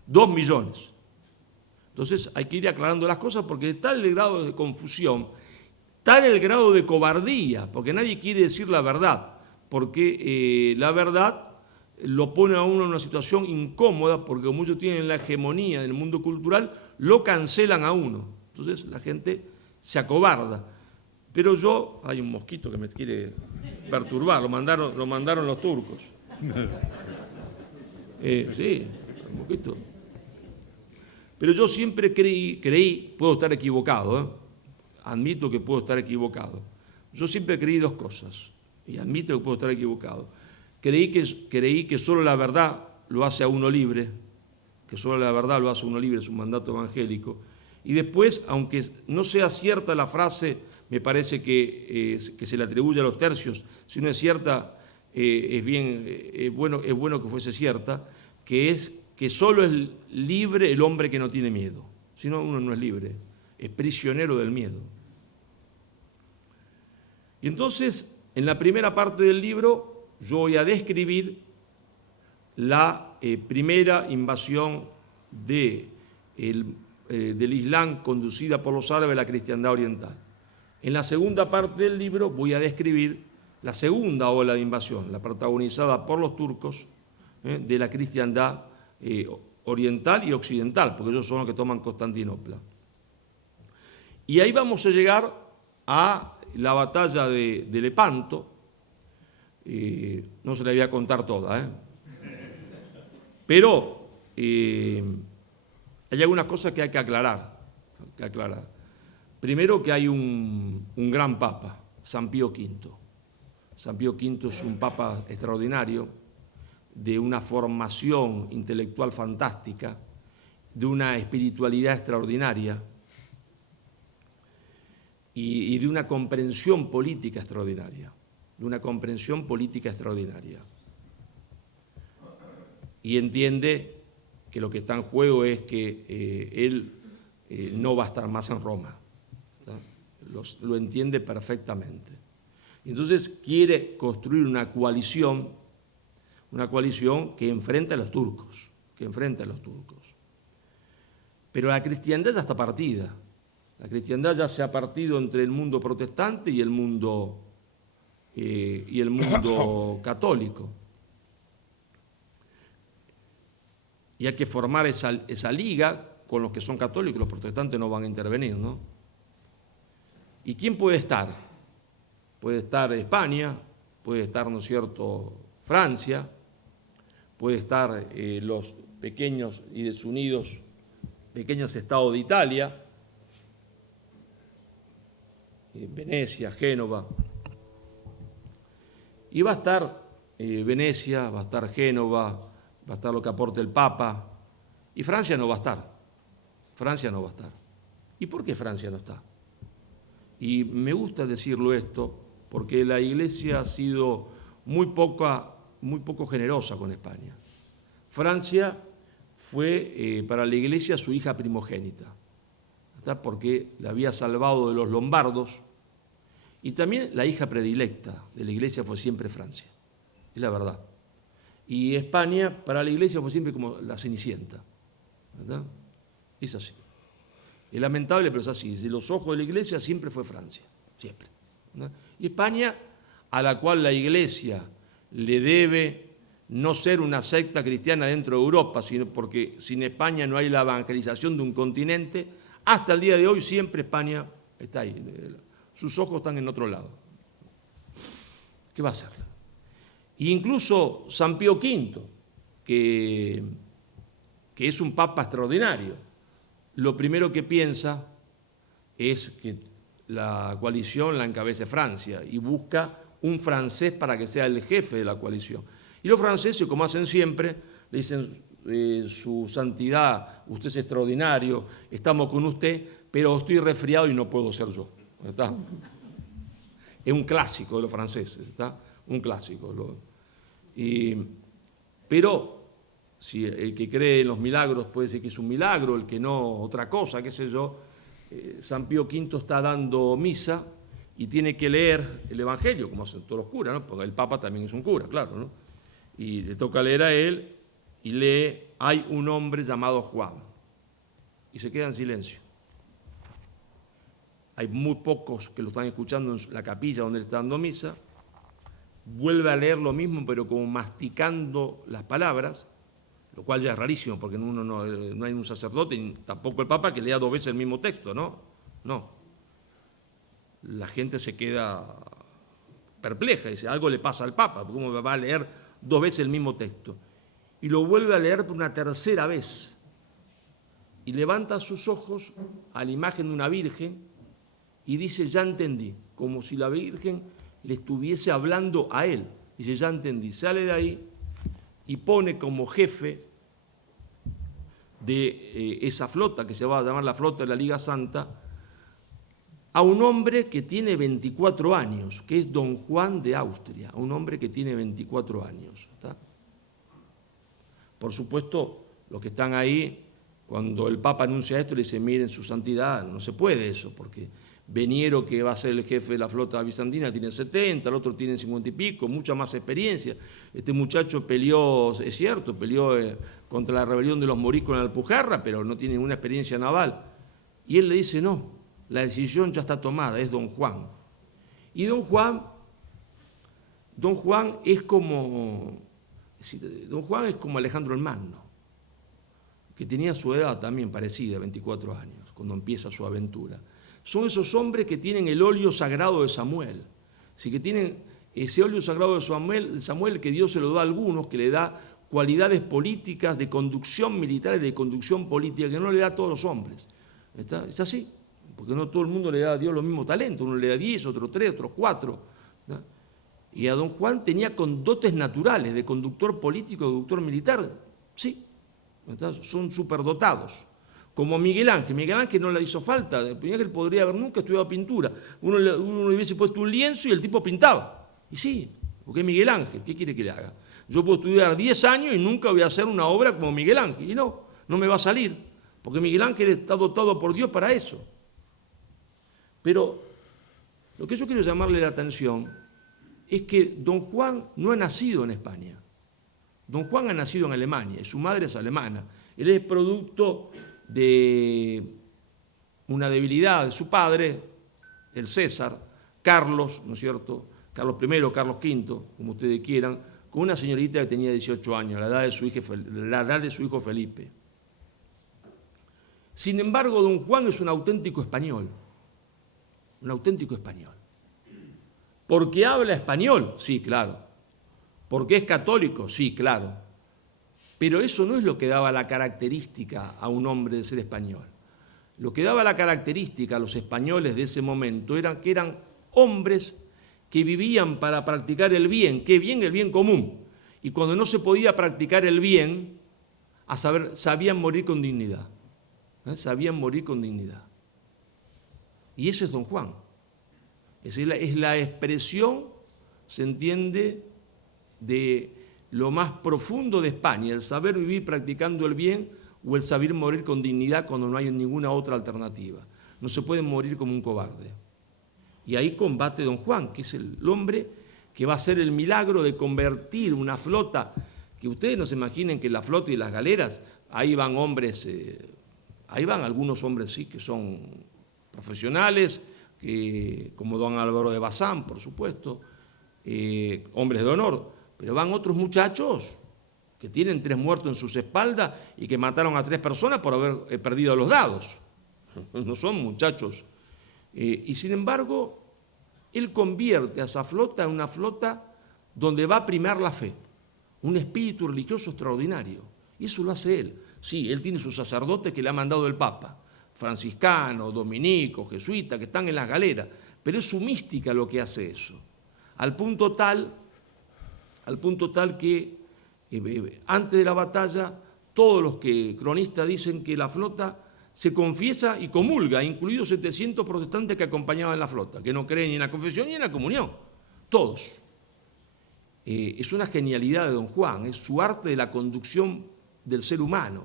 2 millones. Entonces hay que ir aclarando las cosas, porque tal el grado de confusión, tal el grado de cobardía, porque nadie quiere decir la verdad, porque la verdad lo pone a uno en una situación incómoda, porque como ellos tienen la hegemonía del mundo cultural, lo cancelan a uno. Entonces la gente se acobarda. Pero hay un mosquito que me quiere perturbar, lo mandaron los turcos. Sí, un mosquito. Pero yo siempre creí, puedo estar equivocado, admito que puedo estar equivocado. Yo siempre creí 2 cosas, y admito que puedo estar equivocado. Creí que solo la verdad lo hace a uno libre, es un mandato evangélico. Y después, aunque no sea cierta la frase, me parece que se le atribuye a los tercios, si no es cierta, es bueno que fuese cierta, que es que solo es libre el hombre que no tiene miedo. Si no, uno no es libre, es prisionero del miedo. Y entonces, en la primera parte del libro, yo voy a describir la primera invasión del Islam conducida por los árabes a la cristiandad oriental. En la segunda parte del libro voy a describir la segunda ola de invasión, la protagonizada por los turcos, de la cristiandad oriental y occidental, porque ellos son los que toman Constantinopla. Y ahí vamos a llegar a la batalla de Lepanto. No se la voy a contar toda, pero hay algunas cosas que hay que aclarar. Primero, que hay un gran papa, San Pío V. San Pío V es un papa extraordinario, de una formación intelectual fantástica, de una espiritualidad extraordinaria y de una comprensión política extraordinaria. Y entiende que lo que está en juego es que él no va a estar más en Roma. Lo entiende perfectamente. Entonces quiere construir una coalición que enfrente a los turcos. Pero la cristiandad ya está partida. La cristiandad ya se ha partido entre el mundo protestante y el mundo católico. Y hay que formar esa liga con los que son católicos, los protestantes no van a intervenir, ¿no? ¿Y quién puede estar? Puede estar España, puede estar, ¿no es cierto?, Francia, puede estar los pequeños y desunidos pequeños estados de Italia, Venecia, Génova. Y va a estar Venecia, va a estar Génova, va a estar lo que aporte el Papa, y Francia no va a estar. ¿Y por qué Francia no está? Y me gusta decirlo esto porque la Iglesia ha sido muy poco generosa con España. Francia fue para la Iglesia su hija primogénita, ¿verdad? Porque la había salvado de los lombardos, y también la hija predilecta de la Iglesia fue siempre Francia, es la verdad. Y España para la Iglesia fue siempre como la Cenicienta, ¿verdad? Es así. Es lamentable, pero es así. De los ojos de la Iglesia siempre fue Francia, siempre, ¿verdad? Y España, a la cual la Iglesia le debe no ser una secta cristiana dentro de Europa, sino porque sin España no hay la evangelización de un continente, hasta el día de hoy siempre España está ahí. Sus ojos están en otro lado. ¿Qué va a hacer? E incluso San Pío V, que es un papa extraordinario, lo primero que piensa es que la coalición la encabece Francia y busca un francés para que sea el jefe de la coalición. Y los franceses, como hacen siempre, le dicen: su santidad, usted es extraordinario, estamos con usted, pero estoy resfriado y no puedo ser yo. ¿Está? Es un clásico de los franceses, ¿está? Un clásico. Pero si el que cree en los milagros puede decir que es un milagro, el que no, otra cosa, qué sé yo. San Pío V está dando misa y tiene que leer el Evangelio, como hacen todos los curas, ¿no? Porque el Papa también es un cura, claro, ¿no? Y le toca leer a él y lee: hay un hombre llamado Juan. Y se queda en silencio. Hay muy pocos que lo están escuchando en la capilla donde él está dando misa. Vuelve a leer lo mismo, pero como masticando las palabras, lo cual ya es rarísimo, porque no hay un sacerdote, ni tampoco el Papa, que lea 2 veces el mismo texto, ¿no? No. La gente se queda perpleja, dice: algo le pasa al Papa, ¿cómo va a leer 2 veces el mismo texto? Y lo vuelve a leer por una tercera vez, y levanta sus ojos a la imagen de una virgen y dice: ya entendí, como si la Virgen le estuviese hablando a él. Dice: ya entendí. Sale de ahí y pone como jefe de esa flota, que se va a llamar la flota de la Liga Santa, a un hombre que tiene 24 años, que es don Juan de Austria, a un hombre que tiene 24 años. ¿Está? Por supuesto, los que están ahí, cuando el Papa anuncia esto, le dicen: miren, su santidad, no se puede eso, porque Beniero, que va a ser el jefe de la flota bizantina, tiene 70, el otro tiene 50 y pico, mucha más experiencia. Este muchacho peleó, es cierto, peleó contra la rebelión de los moriscos en Alpujarra, pero no tiene ninguna experiencia naval. Y él le dice, no, la decisión ya está tomada, es don Juan. Y don Juan es como Alejandro el Magno, que tenía su edad también parecida, 24 años, cuando empieza su aventura. Son esos hombres que tienen el óleo sagrado de Samuel, así que tienen ese óleo sagrado de Samuel que Dios se lo da a algunos, que le da cualidades políticas de conducción militar y de conducción política que no le da a todos los hombres. Es así, porque no todo el mundo le da a Dios los mismos talentos, uno le da 10, otro 3, otro 4. ¿No? Y a don Juan tenía con dotes naturales de conductor político, de conductor militar, sí, son superdotados. Como Miguel Ángel no le hizo falta, Miguel Ángel podría haber nunca estudiado pintura, uno le hubiese puesto un lienzo y el tipo pintaba. Y sí, porque es Miguel Ángel, ¿qué quiere que le haga? Yo puedo estudiar 10 años y nunca voy a hacer una obra como Miguel Ángel, y no me va a salir, porque Miguel Ángel está dotado por Dios para eso. Pero lo que yo quiero llamarle la atención es que don Juan no ha nacido en España. Don Juan ha nacido en Alemania y su madre es alemana. Él es producto de una debilidad de su padre, el César, Carlos, ¿no es cierto? Carlos I, Carlos V, como ustedes quieran, con una señorita que tenía 18 años, la edad de su hijo Felipe. Sin embargo, don Juan es un auténtico español. Un auténtico español. ¿Porque habla español? Sí, claro. ¿Porque es católico? Sí, claro. Pero eso no es lo que daba la característica a un hombre de ser español. Lo que daba la característica a los españoles de ese momento era que eran hombres que vivían para practicar el bien. ¿Qué bien? El bien común. Y cuando no se podía practicar el bien, sabían morir con dignidad. Sabían morir con dignidad. Y eso es don Juan. Es la expresión, se entiende, de lo más profundo de España, el saber vivir practicando el bien o el saber morir con dignidad cuando no hay ninguna otra alternativa. No se puede morir como un cobarde. Y ahí combate don Juan, que es el hombre que va a hacer el milagro de convertir una flota, que ustedes no se imaginen que la flota y las galeras, ahí van hombres, ahí van algunos hombres sí que son profesionales, como don Álvaro de Bazán, por supuesto, hombres de honor, pero van otros muchachos que tienen 3 muertos en sus espaldas y que mataron a 3 personas por haber perdido los dados. No son muchachos. Y sin embargo, él convierte a esa flota en una flota donde va a primar la fe, un espíritu religioso extraordinario. Y eso lo hace él. Sí, él tiene sus sacerdotes que le ha mandado el Papa, franciscanos, dominicos, jesuitas, que están en las galeras, pero es su mística lo que hace eso. Al punto tal que antes de la batalla todos los cronistas dicen que la flota se confiesa y comulga, incluidos 700 protestantes que acompañaban la flota, que no creen ni en la confesión ni en la comunión, todos. Es una genialidad de don Juan, es su arte de la conducción del ser humano,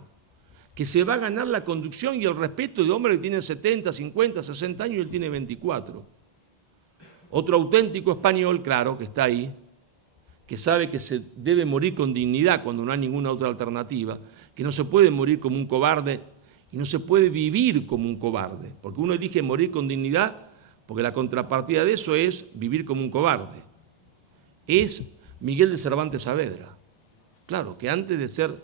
que se va a ganar la conducción y el respeto de hombres que tienen 70, 50, 60 años y él tiene 24. Otro auténtico español, claro, que está ahí, que sabe que se debe morir con dignidad cuando no hay ninguna otra alternativa, que no se puede morir como un cobarde y no se puede vivir como un cobarde, porque uno elige morir con dignidad porque la contrapartida de eso es vivir como un cobarde. Es Miguel de Cervantes Saavedra. Claro, que antes de ser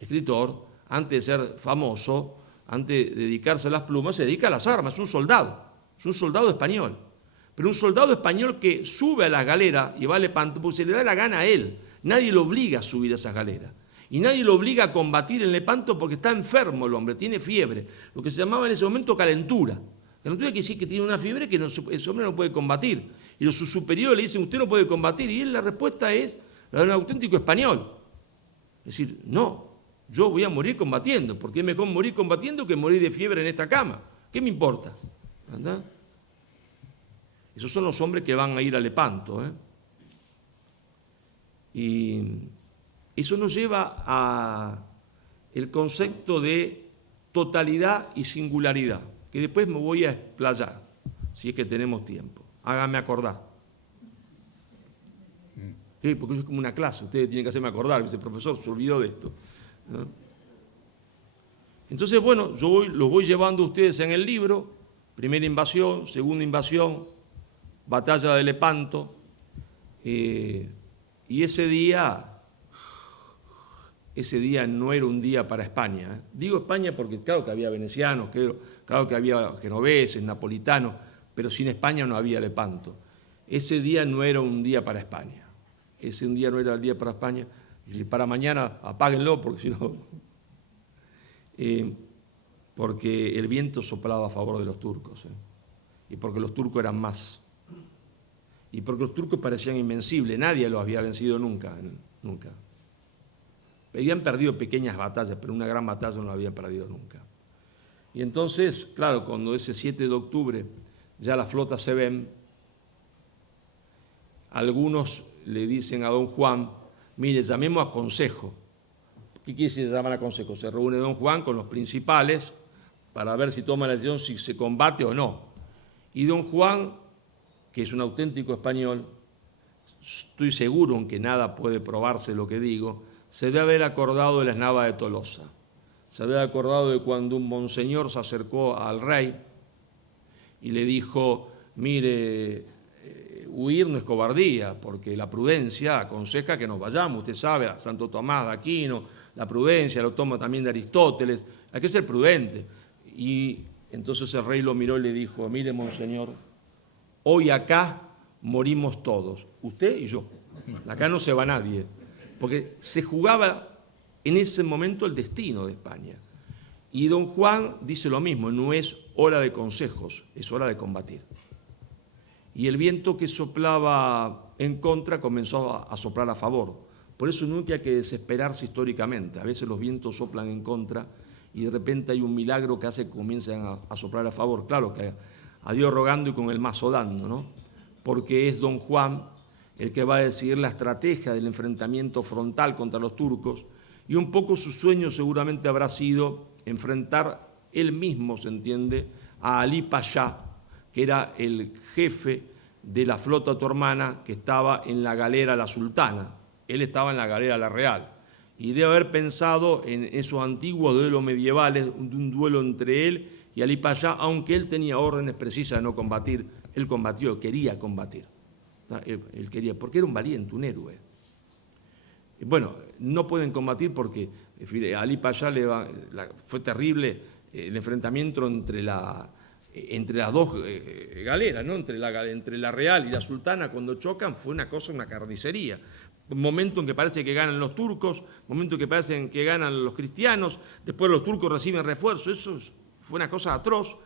escritor, antes de ser famoso, antes de dedicarse a las plumas, se dedica a las armas, es un soldado español. Pero un soldado español que sube a la galera y va a Lepanto porque se le da la gana a él. Nadie lo obliga a subir a esa galera. Y nadie lo obliga a combatir en Lepanto porque está enfermo el hombre, tiene fiebre. Lo que se llamaba en ese momento calentura. Calentura quiere decir que tiene una fiebre que ese hombre no puede combatir. Y los superiores le dicen, usted no puede combatir. Y él, la respuesta es la de un auténtico español. Es decir, no, yo voy a morir combatiendo, porque es mejor morir combatiendo que morir de fiebre en esta cama. ¿Qué me importa? ¿Verdad? Esos son los hombres que van a ir a Lepanto. Y eso nos lleva al concepto de totalidad y singularidad, que después me voy a explayar. si es que tenemos tiempo. Háganme acordar. Sí, porque es como una clase, ustedes tienen que hacerme acordar, dice, profesor, se olvidó de esto, ¿no? Entonces, bueno, los voy llevando a ustedes en el libro, primera invasión, segunda invasión, batalla de Lepanto, y ese día no era un día para España. Digo España porque claro que había venecianos, claro que había genoveses, napolitanos, pero sin España no había Lepanto. Ese día no era un día para España. Ese día no era el día para España. Y para mañana apáguenlo porque si no... porque el viento soplaba a favor de los turcos, y porque los turcos eran más. Y porque los turcos parecían invencibles, nadie los había vencido nunca, nunca. Habían perdido pequeñas batallas, pero una gran batalla no la habían perdido nunca. Y entonces, claro, cuando ese 7 de octubre ya las flotas se ven, algunos le dicen a don Juan, mire, llamemos a consejo. ¿Qué quiere decir llamar a consejo? Se reúne don Juan con los principales para ver si toma la decisión, si se combate o no. Y don Juan, que es un auténtico español, estoy seguro en que nada puede probarse lo que digo, se debe haber acordado de las navas de Tolosa. Se debe haber acordado de cuando un monseñor se acercó al rey y le dijo, mire, huir no es cobardía, porque la prudencia aconseja que nos vayamos. Usted sabe, a Santo Tomás de Aquino, la prudencia lo toma también de Aristóteles, hay que ser prudente. Y entonces el rey lo miró y le dijo, mire, monseñor, hoy acá morimos todos, usted y yo. Acá no se va nadie, porque se jugaba en ese momento el destino de España. Y don Juan dice lo mismo, no es hora de consejos, es hora de combatir. Y el viento que soplaba en contra comenzó a soplar a favor. Por eso nunca hay que desesperarse históricamente. A veces los vientos soplan en contra y de repente hay un milagro que hace que comiencen a soplar a favor. Claro que a Dios rogando y con el mazo dando, ¿no? Porque es don Juan el que va a decidir la estrategia del enfrentamiento frontal contra los turcos, y un poco su sueño seguramente habrá sido enfrentar él mismo, se entiende, a Ali Pasha, que era el jefe de la flota otomana que estaba en la galera La Sultana. Él estaba en la galera La Real. Y debe haber pensado en esos antiguos duelos medievales, un duelo entre él y Ali Pasha, aunque él tenía órdenes precisas de no combatir. Él combatió, quería combatir. Él quería, porque era un valiente, un héroe. Bueno, no pueden combatir porque a Ali Pasha fue terrible el enfrentamiento entre las dos galeras, ¿no? entre la Real y la Sultana, cuando chocan, fue una cosa, una carnicería. Un momento en que parece que ganan los turcos, un momento en que parece que ganan los cristianos, después los turcos reciben refuerzo. Eso fue una cosa atroz.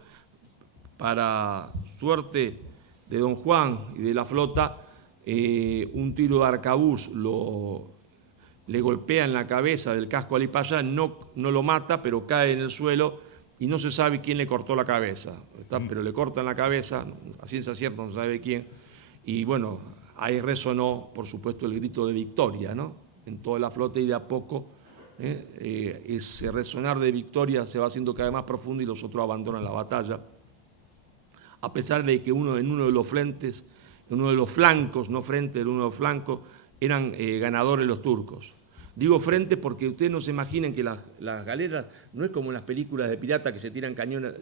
Para suerte de don Juan y de la flota, un tiro de arcabuz le golpea en la cabeza del casco a Ali Pasha, no lo mata, pero cae en el suelo y no se sabe quién le cortó la cabeza, pero le cortan la cabeza, a ciencia cierta no se sabe quién, y bueno, ahí resonó, por supuesto, el grito de victoria, ¿no? En toda la flota, y de a poco ese resonar de victoria se va haciendo cada vez más profundo y los otros abandonan la batalla, a pesar de que en uno de los frentes, en uno de los flancos, no frente, en uno de los flancos, eran ganadores los turcos. Digo frente porque ustedes no se imaginen que las galeras no es como en las películas de pirata que se tiran cañones.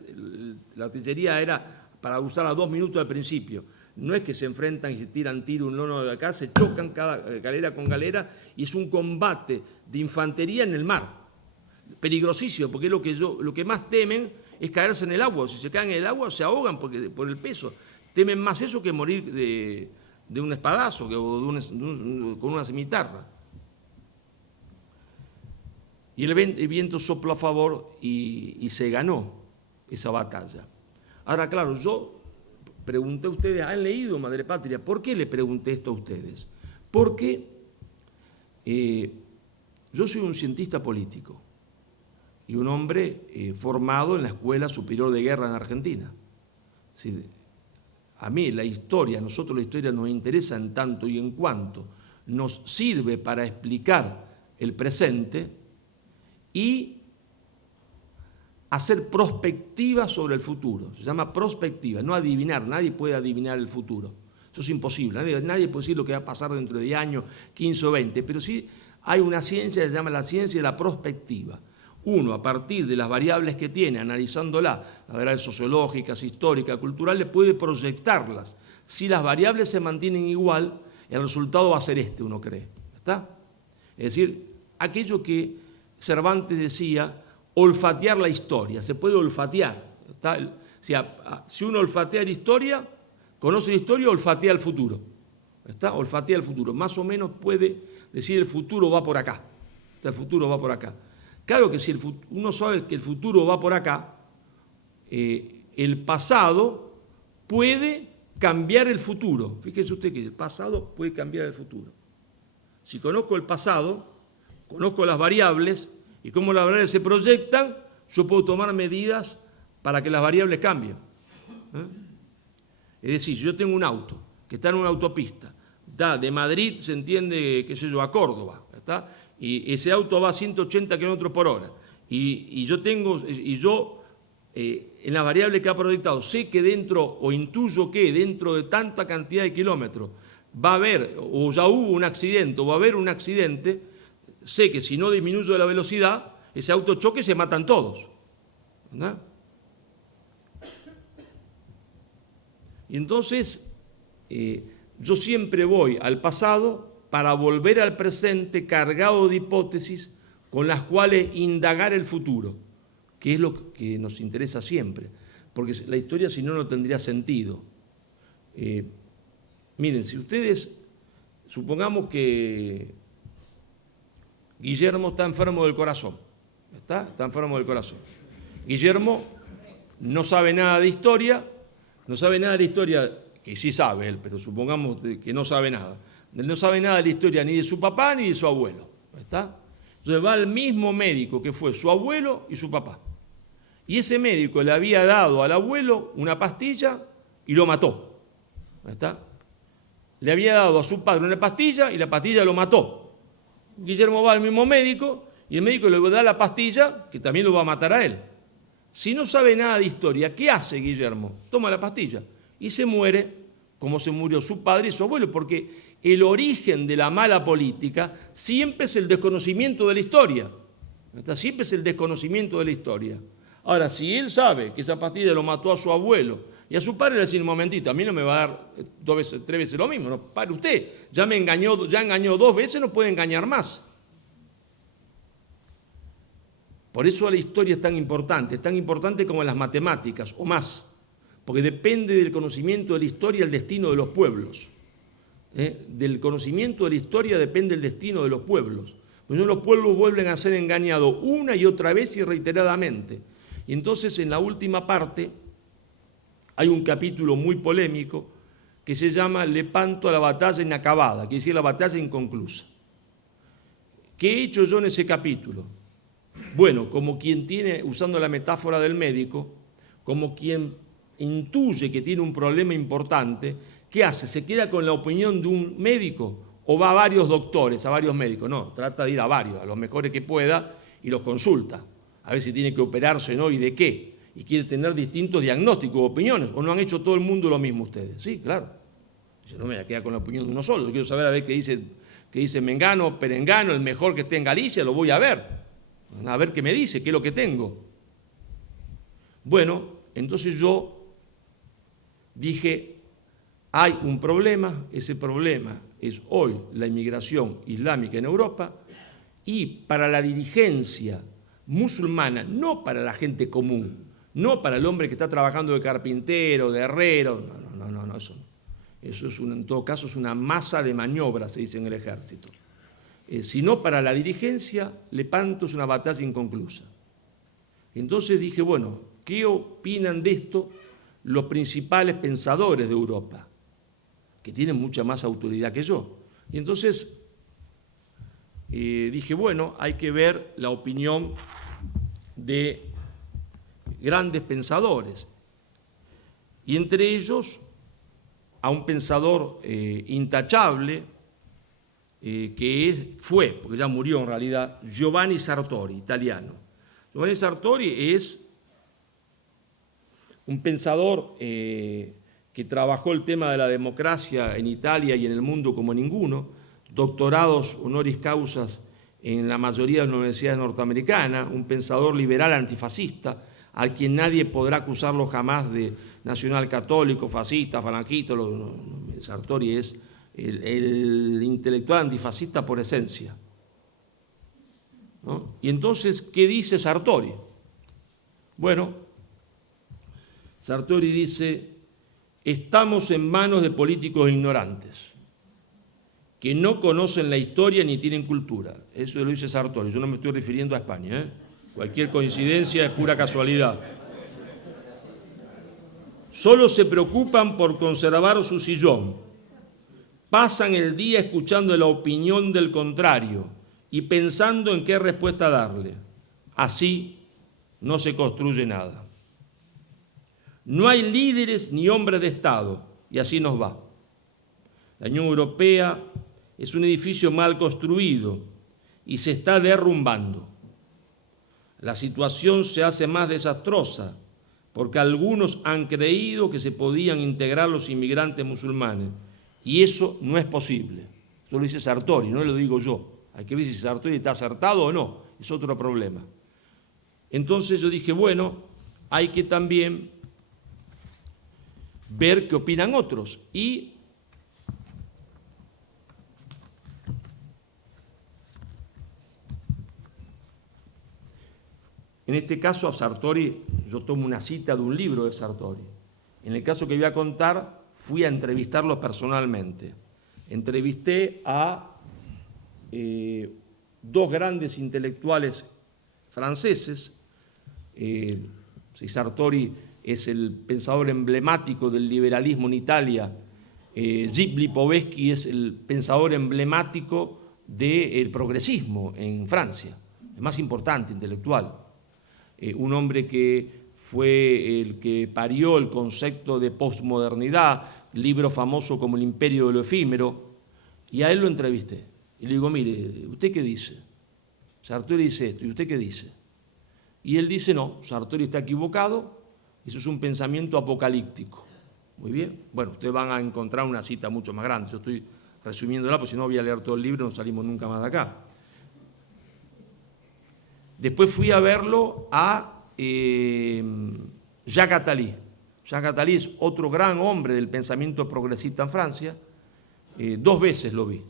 La artillería era para usar a 2 minutos al principio. No es que se enfrentan y se tiran tiro uno de acá, se chocan cada galera con galera y es un combate de infantería en el mar. Peligrosísimo, porque lo que más temen es caerse en el agua. Si se caen en el agua se ahogan por el peso. Temen más eso que morir de un espadazo o con una cimitarra. Y el viento sopló a favor y se ganó esa batalla. Ahora, claro, yo pregunté a ustedes, ¿han leído Madre Patria? ¿Por qué le pregunté esto a ustedes? Porque yo soy un cientista político y un hombre formado en la Escuela Superior de Guerra en Argentina. Sí, a mí la historia, a nosotros la historia nos interesa en tanto y en cuanto nos sirve para explicar el presente y hacer prospectiva sobre el futuro. Se llama prospectiva, no adivinar. Nadie puede adivinar el futuro. Eso es imposible. Nadie puede decir lo que va a pasar dentro de 10 años, 15 o 20. Pero sí hay una ciencia que se llama la ciencia de la prospectiva. Uno, a partir de las variables que tiene, analizándolas, las variables sociológicas, históricas, culturales, puede proyectarlas. Si las variables se mantienen igual, el resultado va a ser este, uno cree. ¿Está? Es decir, aquello que Cervantes decía, olfatear la historia. Se puede olfatear. ¿Está? O sea, si uno olfatea la historia, conoce la historia, olfatea el futuro. ¿Está? Olfatea el futuro. Más o menos puede decir el futuro va por acá. El futuro va por acá. Claro que si uno sabe que el futuro va por acá, el pasado puede cambiar el futuro. Fíjese usted que el pasado puede cambiar el futuro. Si conozco el pasado, conozco las variables y cómo las variables se proyectan, yo puedo tomar medidas para que las variables cambien. Es decir, yo tengo un auto que está en una autopista, está de Madrid, se entiende, qué sé yo, a Córdoba, ¿está? Y ese auto va a 180 km por hora. Y yo en la variable que ha proyectado, sé que dentro, o intuyo que dentro de tanta cantidad de kilómetros va a haber, o ya hubo un accidente, o va a haber un accidente, sé que si no disminuyo la velocidad, ese auto choque y se matan todos. ¿Verdad? Y entonces, yo siempre voy al pasado para volver al presente cargado de hipótesis con las cuales indagar el futuro, que es lo que nos interesa siempre, porque la historia si no, no tendría sentido. Miren, si ustedes, supongamos que Guillermo está enfermo del corazón, está enfermo del corazón. Guillermo no sabe nada de historia, que sí sabe él, pero supongamos que no sabe nada. No sabe nada de la historia ni de su papá ni de su abuelo. ¿Está? Entonces va al mismo médico que fue su abuelo y su papá. Y ese médico le había dado al abuelo una pastilla y lo mató. ¿Está? Le había dado a su padre una pastilla y la pastilla lo mató. Guillermo va al mismo médico y el médico le da la pastilla que también lo va a matar a él. Si no sabe nada de historia, ¿qué hace Guillermo? Toma la pastilla y se muere como se murió su padre y su abuelo, porque el origen de la mala política siempre es el desconocimiento de la historia. Siempre es el desconocimiento de la historia. Ahora, si él sabe que esa pastilla lo mató a su abuelo y a su padre, le dice, un momentito, a mí no me va a dar 3 veces lo mismo. No, pare usted, ya engañó 2 veces, no puede engañar más. Por eso la historia es tan importante como las matemáticas, o más, porque depende del conocimiento de la historia el destino de los pueblos. Del conocimiento de la historia depende el destino de los pueblos. Pues los pueblos vuelven a ser engañados una y otra vez y reiteradamente. Y entonces en la última parte hay un capítulo muy polémico que se llama Lepanto a la batalla inacabada, que decir la batalla inconclusa. ¿Qué he hecho yo en ese capítulo? Bueno, como quien tiene, usando la metáfora del médico, como quien intuye que tiene un problema importante, ¿qué hace? ¿Se queda con la opinión de un médico o va a varios doctores, a varios médicos? No, trata de ir a varios, a los mejores que pueda y los consulta, a ver si tiene que operarse o no y de qué. Y quiere tener distintos diagnósticos o opiniones. ¿O no han hecho todo el mundo lo mismo ustedes? Sí, claro. Yo no me voy a quedar con la opinión de uno solo. Yo quiero saber a ver qué dice Mengano, Perengano, el mejor que esté en Galicia, lo voy a ver. A ver qué me dice, qué es lo que tengo. Bueno, entonces yo dije, hay un problema, ese problema es hoy la inmigración islámica en Europa, y para la dirigencia musulmana, no para la gente común, no para el hombre que está trabajando de carpintero, de herrero, no, eso es en todo caso es una masa de maniobra, se dice en el ejército. Sino para la dirigencia, Lepanto es una batalla inconclusa. Entonces dije, bueno, ¿qué opinan de esto los principales pensadores de Europa, que tienen mucha más autoridad que yo? Y entonces dije, bueno, hay que ver la opinión de grandes pensadores, y entre ellos a un pensador intachable, fue, porque ya murió en realidad, Giovanni Sartori, italiano. Giovanni Sartori es un pensador que trabajó el tema de la democracia en Italia y en el mundo como ninguno, doctorados honoris causas en la mayoría de las universidades norteamericanas, un pensador liberal antifascista, al quien nadie podrá acusarlo jamás de nacional católico, fascista, falangista. Sartori es el intelectual antifascista por esencia, ¿no? Y entonces, ¿qué dice Sartori? Bueno, Sartori dice: estamos en manos de políticos ignorantes, que no conocen la historia ni tienen cultura. Eso lo dice Sartori, yo no me estoy refiriendo a España, ¿eh? Cualquier coincidencia es pura casualidad. Solo se preocupan por conservar su sillón. Pasan el día escuchando la opinión del contrario y pensando en qué respuesta darle. Así no se construye nada. No hay líderes ni hombres de Estado, y así nos va. La Unión Europea es un edificio mal construido y se está derrumbando. La situación se hace más desastrosa porque algunos han creído que se podían integrar los inmigrantes musulmanes, y eso no es posible. Eso lo dice Sartori, no lo digo yo. Hay que ver si Sartori está acertado o no, es otro problema. Entonces yo dije, bueno, hay que también ver qué opinan otros. Y en este caso a Sartori, yo tomo una cita de un libro de Sartori. En el caso que voy a contar, fui a entrevistarlo personalmente. Entrevisté a dos grandes intelectuales franceses. Sartori es el pensador emblemático del liberalismo en Italia. Gilles Lipovetsky es el pensador emblemático del progresismo en Francia, el más importante intelectual. Un hombre que fue el que parió el concepto de posmodernidad, libro famoso como El imperio de lo efímero, y a él lo entrevisté. Y le digo, mire, ¿usted qué dice? Sartori dice esto, ¿y usted qué dice? Y él dice, no, Sartori está equivocado, eso es un pensamiento apocalíptico. Muy bien, bueno, ustedes van a encontrar una cita mucho más grande, yo estoy resumiéndola, porque si no voy a leer todo el libro y no salimos nunca más de acá. Después fui a verlo a Jacques Attali. Jacques Attali es otro gran hombre del pensamiento progresista en Francia. 2 veces lo vi.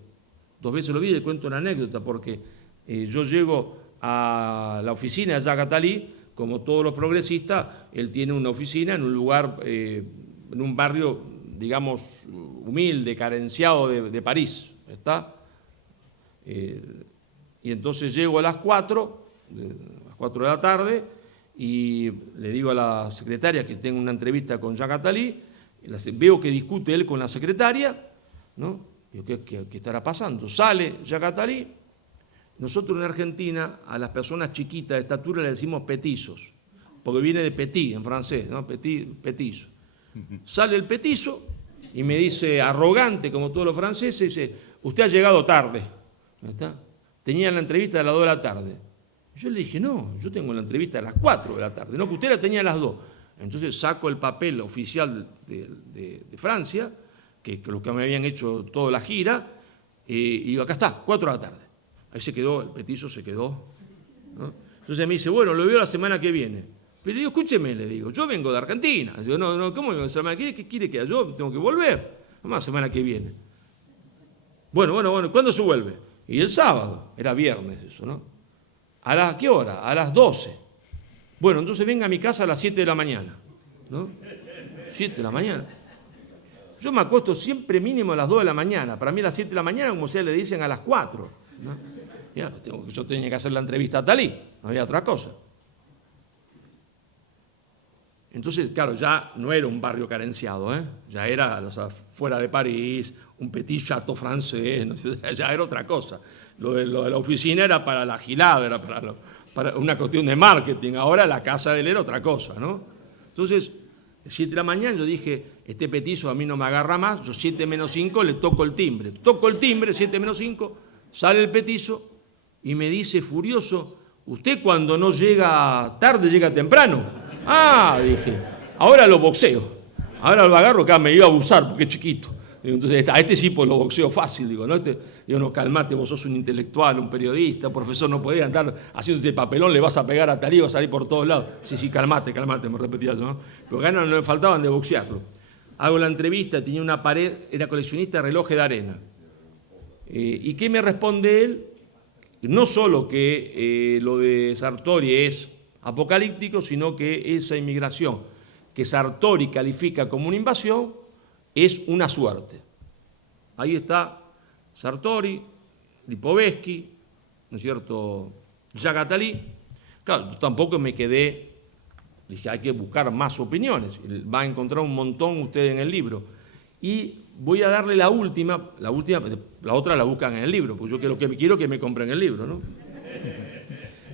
2 veces lo vi, le cuento una anécdota, porque yo llego a la oficina de Jacques Attali, como todos los progresistas, él tiene una oficina en un lugar, en un barrio, digamos, humilde, carenciado de París, ¿está? Y entonces llego a las 4 de la tarde, y le digo a la secretaria que tengo una entrevista con Jacques Attali, veo que discute él con la secretaria, ¿no? Digo, ¿qué estará pasando? Sale Jacques Attali. Nosotros en Argentina a las personas chiquitas de estatura le decimos petizos, porque viene de petit en francés, ¿no? Petizo. Sale el petizo y me dice, arrogante como todos los franceses, dice, usted ha llegado tarde. ¿Está? Tenía la entrevista a las 2 de la tarde. Yo le dije, no, yo tengo la entrevista a las 4 de la tarde, no, que usted la tenía a las 2. Entonces saco el papel oficial de Francia, que los que me habían hecho toda la gira, y digo, acá está, 4 de la tarde. Ahí se quedó, el petizo se quedó, ¿no? Entonces me dice, bueno, lo veo la semana que viene. Pero digo, escúcheme, le digo, yo vengo de Argentina. Digo, no, ¿cómo la semana que viene? ¿Qué quiere que haga? Yo tengo que volver. Nomás la semana que viene. Bueno, ¿cuándo se vuelve? Y el sábado, era viernes eso, ¿no? ¿A qué hora? A las 12. Bueno, entonces venga a mi casa a las 7 de la mañana, ¿no? 7 de la mañana. Yo me acuesto siempre mínimo a las 2 de la mañana. Para mí a las 7 de la mañana, como ustedes le dicen, a las 4, ¿no? Ya, yo tenía que hacer la entrevista a Attali, no había otra cosa. Entonces, claro, ya no era un barrio carenciado, ¿eh? Ya era, o sea, fuera de París, un petit château francés, no sé, ya era otra cosa. Lo de la oficina era para la gilada, era para una cuestión de marketing. Ahora la casa de él era otra cosa, ¿no? Entonces, 7 de la mañana yo dije, este petizo a mí no me agarra más, yo 7 menos 5 le toco el timbre. Toco el timbre, 7 menos 5, sale el petizo y me dice furioso, usted cuando no llega tarde, llega temprano. Ah, dije, Ahora lo boxeo. Ahora lo agarro, acá me iba a abusar porque es chiquito. Entonces, a este sí pues lo boxeo fácil, digo, ¿no? Digo, no, calmate, vos sos un intelectual, un periodista, un profesor, no podés andar haciendo este papelón, le vas a pegar a Talí, vas a salir por todos lados. Sí, calmate, me repetía yo, ¿no? Pero ganas no me faltaban de boxearlo. Hago la entrevista, tenía una pared, era coleccionista de relojes de arena. ¿Y qué me responde él? No solo que lo de Sartori es apocalíptico, sino que esa inmigración que Sartori califica como una invasión es una suerte. Ahí está Sartori, Lipovetsky, ¿no es cierto?, Jacques Attali. Claro, yo tampoco me quedé, dije, hay que buscar más opiniones. Va a encontrar un montón usted en el libro. Y voy a darle la última, la otra la buscan en el libro, porque yo lo que quiero que me compren el libro, ¿no?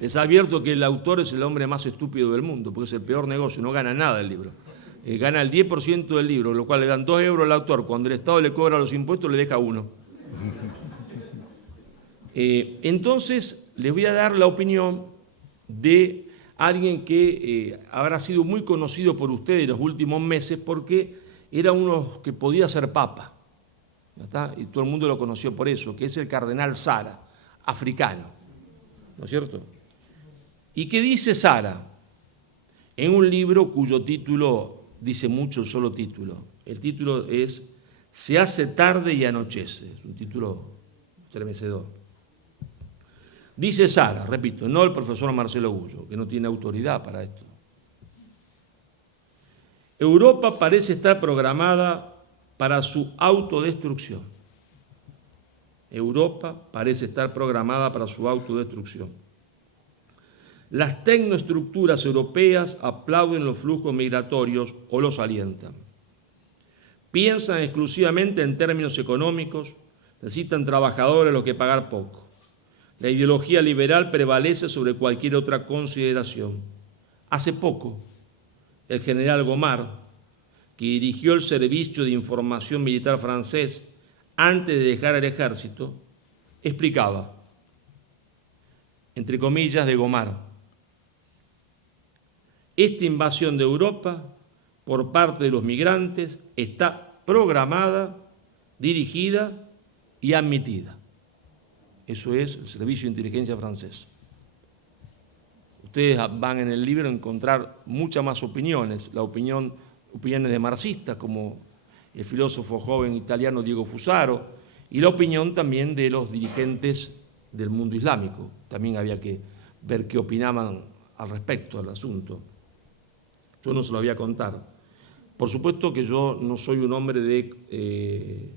Les advierto que el autor es el hombre más estúpido del mundo, porque es el peor negocio, no gana nada el libro. Gana el 10% del libro, lo cual le dan 2 euros al autor. Cuando el Estado le cobra los impuestos, le deja 1. Entonces, les voy a dar la opinión de alguien que habrá sido muy conocido por ustedes en los últimos meses porque era uno que podía ser papa. ¿Está? Y todo el mundo lo conoció por eso, que es el cardenal Sara, africano. ¿No es cierto? ¿Y qué dice Sara? En un libro cuyo título dice mucho el solo título. El título es Se hace tarde y anochece. Es un título estremecedor. Dice Sara, repito, no el profesor Marcelo Gullo, que no tiene autoridad para esto. Europa parece estar programada para su autodestrucción. Europa parece estar programada para su autodestrucción. Las tecnoestructuras europeas aplauden los flujos migratorios o los alientan. Piensan exclusivamente en términos económicos, necesitan trabajadores a los que pagar poco. La ideología liberal prevalece sobre cualquier otra consideración. Hace poco, el general Gomar, que dirigió el Servicio de Información Militar francés antes de dejar el ejército, explicaba, entre comillas de Gomar, esta invasión de Europa por parte de los migrantes está programada, dirigida y admitida. Eso es el Servicio de Inteligencia francés. Ustedes van en el libro a encontrar muchas más opiniones, opiniones de marxistas como el filósofo joven italiano Diego Fusaro y la opinión también de los dirigentes del mundo islámico. También había que ver qué opinaban al respecto del asunto. Yo no se lo voy a contar. Por supuesto que yo no soy un hombre de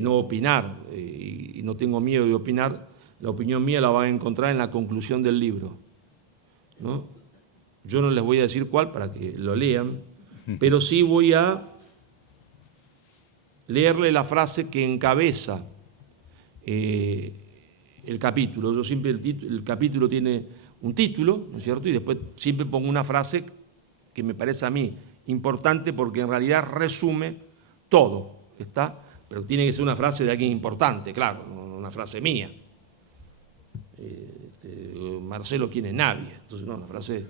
no opinar y no tengo miedo de opinar. La opinión mía la van a encontrar en la conclusión del libro, ¿no? Yo no les voy a decir cuál para que lo lean, pero sí voy a leerle la frase que encabeza el capítulo. Yo siempre el capítulo tiene un título, ¿no es cierto? Y después siempre pongo una frase que me parece a mí importante porque en realidad resume todo, ¿está? Pero tiene que ser una frase de alguien importante, claro, no una frase mía. Marcelo, ¿quién es? Nadie. Entonces, no, una frase.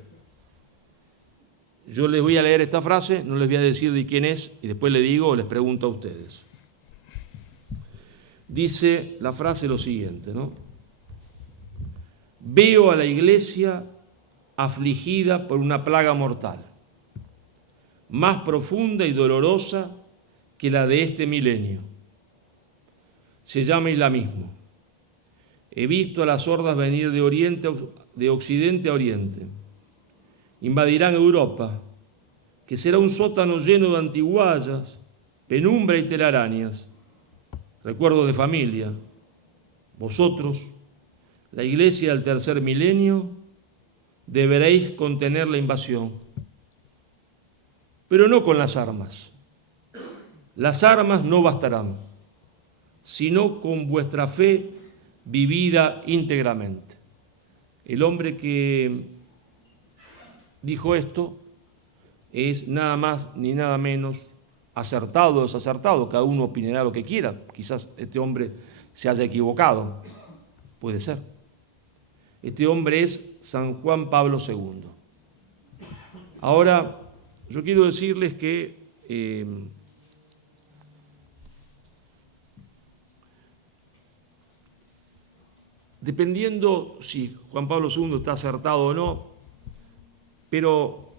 Yo les voy a leer esta frase, no les voy a decir de quién es, y después les digo o les pregunto a ustedes. Dice la frase lo siguiente, ¿no? Veo a la Iglesia afligida por una plaga mortal, más profunda y dolorosa que la de este milenio. Se llama islamismo. He visto a las hordas venir de occidente a oriente. Invadirán Europa, que será un sótano lleno de antiguallas, penumbra y telarañas. Recuerdo de familia. Vosotros, la Iglesia del tercer milenio, deberéis contener la invasión. Pero no con las armas. Las armas no bastarán, sino con vuestra fe vivida íntegramente. El hombre que dijo esto es nada más ni nada menos acertado o desacertado, cada uno opinará lo que quiera, quizás este hombre se haya equivocado, puede ser. Este hombre es San Juan Pablo II. Ahora, yo quiero decirles que dependiendo si Juan Pablo II está acertado o no, pero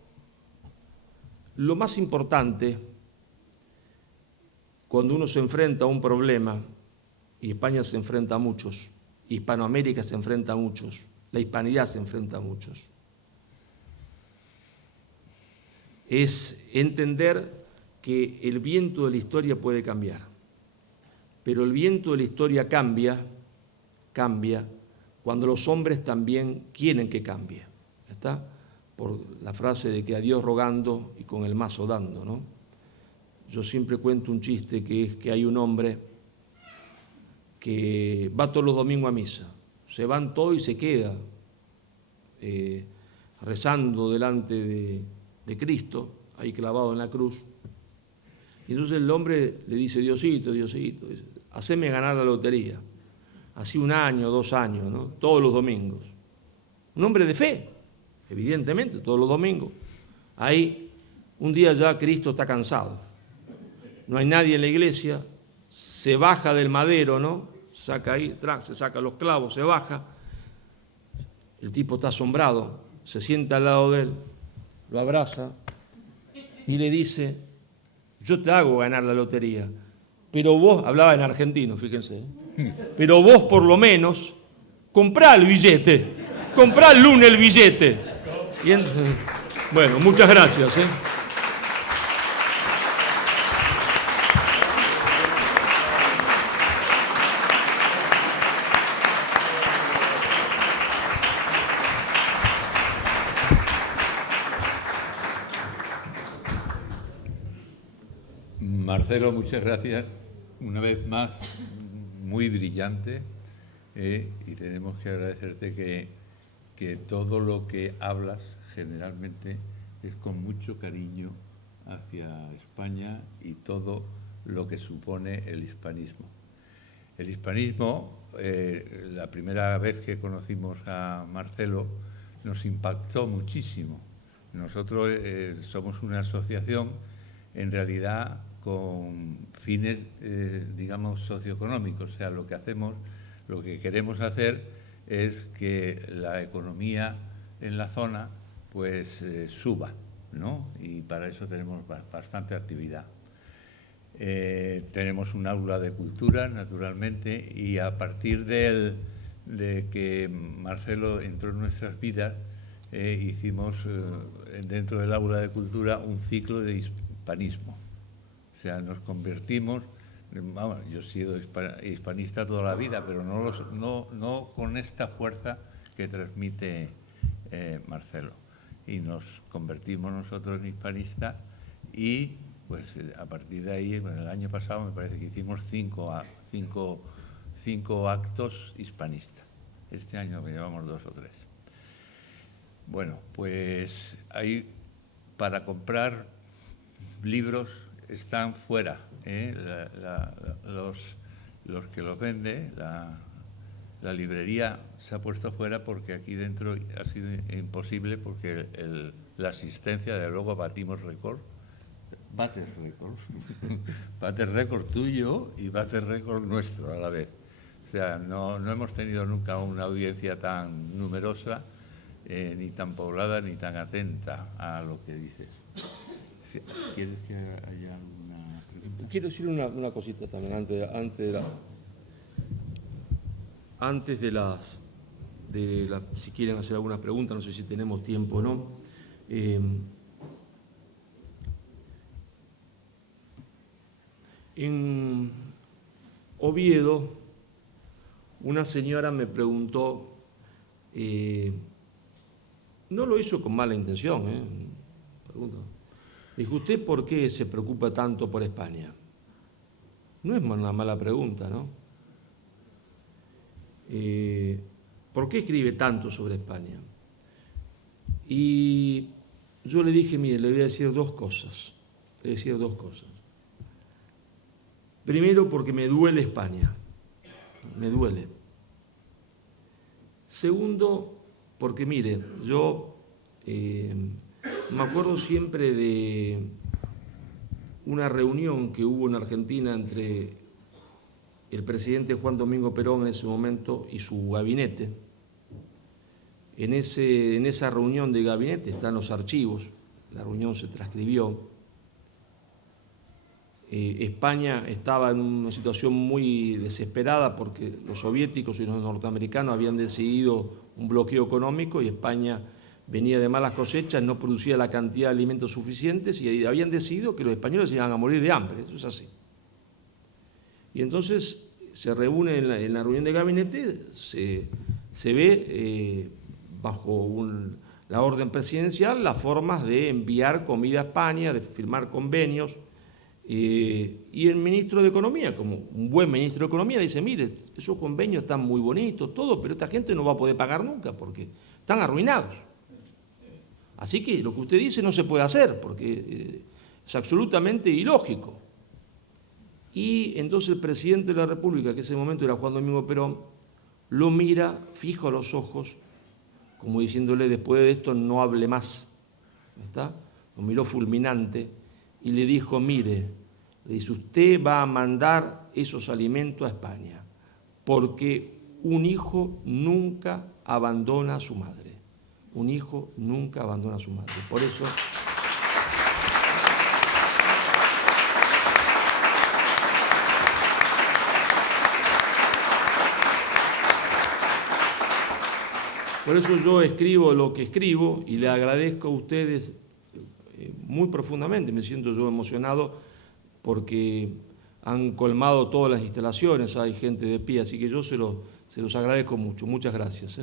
lo más importante cuando uno se enfrenta a un problema, y España se enfrenta a muchos, Hispanoamérica se enfrenta a muchos, la hispanidad se enfrenta a muchos, es entender que el viento de la historia puede cambiar, pero el viento de la historia cambia cuando los hombres también quieren que cambie. ¿Está? Por la frase de que a Dios rogando y con el mazo dando, ¿no? Yo siempre cuento un chiste que es que hay un hombre que va todos los domingos a misa, se van todos y se queda rezando delante de Cristo, ahí clavado en la cruz. Y entonces el hombre le dice, Diosito, Diosito, haceme ganar la lotería. Así 1 año, 2 años, ¿no? Todos los domingos. Un hombre de fe, evidentemente, todos los domingos. Ahí, un día ya Cristo está cansado. No hay nadie en la iglesia, se baja del madero, ¿no? Saca ahí, se saca los clavos, se baja. El tipo está asombrado, se sienta al lado de él, lo abraza y le dice, yo te hago ganar la lotería, pero vos, hablaba en argentino, fíjense, pero vos por lo menos comprá el billete, comprá el lunes el billete. Bueno, muchas gracias. Marcelo, muchas gracias. Una vez más, muy brillante, y tenemos que agradecerte que todo lo que hablas generalmente es con mucho cariño hacia España y todo lo que supone el hispanismo. El hispanismo, la primera vez que conocimos a Marcelo, nos impactó muchísimo. Nosotros somos una asociación, en realidad, con fines, digamos, socioeconómicos. O sea, lo que queremos hacer es que la economía en la zona pues suba, ¿no? Y para eso tenemos bastante actividad. Tenemos un aula de cultura, naturalmente, y a partir de que Marcelo entró en nuestras vidas, hicimos dentro del aula de cultura un ciclo de hispanismo. O sea, nos convertimos, vamos, yo he sido hispanista toda la vida, pero no con esta fuerza que transmite Marcelo. Y nos convertimos nosotros en hispanistas y pues a partir de ahí, bueno, el año pasado me parece que hicimos cinco actos hispanistas. Este año que llevamos 2 o 3. Bueno, pues ahí para comprar libros están fuera, los que los venden, la librería se ha puesto fuera porque aquí dentro ha sido imposible porque la asistencia, de luego batimos récord, bates récord tuyo y bates récord nuestro a la vez. O sea, no hemos tenido nunca una audiencia tan numerosa, ni tan poblada, ni tan atenta a lo que dices. ¿Quieres que haya alguna pregunta? Quiero decir una cosita también antes de las si quieren hacer algunas preguntas, no sé si tenemos tiempo o no. En Oviedo, una señora me preguntó, no lo hizo con mala intención, pregunta. Dijo, ¿usted por qué se preocupa tanto por España? No es una mala pregunta, ¿no? ¿Por qué escribe tanto sobre España? Y yo le dije, mire, le voy a decir 2 cosas. Le voy a decir 2 cosas. Primero, porque me duele España. Me duele. Segundo, porque mire, yo me acuerdo siempre de una reunión que hubo en Argentina entre el presidente Juan Domingo Perón en ese momento y su gabinete. En esa reunión de gabinete están los archivos, la reunión se transcribió. España estaba en una situación muy desesperada porque los soviéticos y los norteamericanos habían decidido un bloqueo económico y España venía de malas cosechas, no producía la cantidad de alimentos suficientes y habían decidido que los españoles se iban a morir de hambre, eso es así. Y entonces se reúne en la reunión de gabinete, se ve bajo la orden presidencial las formas de enviar comida a España, de firmar convenios, y el ministro de Economía, como un buen ministro de Economía, le dice, mire, esos convenios están muy bonitos, todo, pero esta gente no va a poder pagar nunca porque están arruinados. Así que lo que usted dice no se puede hacer porque es absolutamente ilógico. Y entonces el presidente de la República, que en ese momento era Juan Domingo Perón, lo mira fijo a los ojos, como diciéndole, después de esto no hable más. ¿Está? Lo miró fulminante y le dijo, mire, le dice, usted va a mandar esos alimentos a España, porque un hijo nunca abandona a su madre. Un hijo nunca abandona a su madre. Por eso... Por eso yo escribo lo que escribo y le agradezco a ustedes muy profundamente. Me siento yo emocionado porque han colmado todas las instalaciones, hay gente de pie, así que yo se los agradezco mucho. Muchas gracias.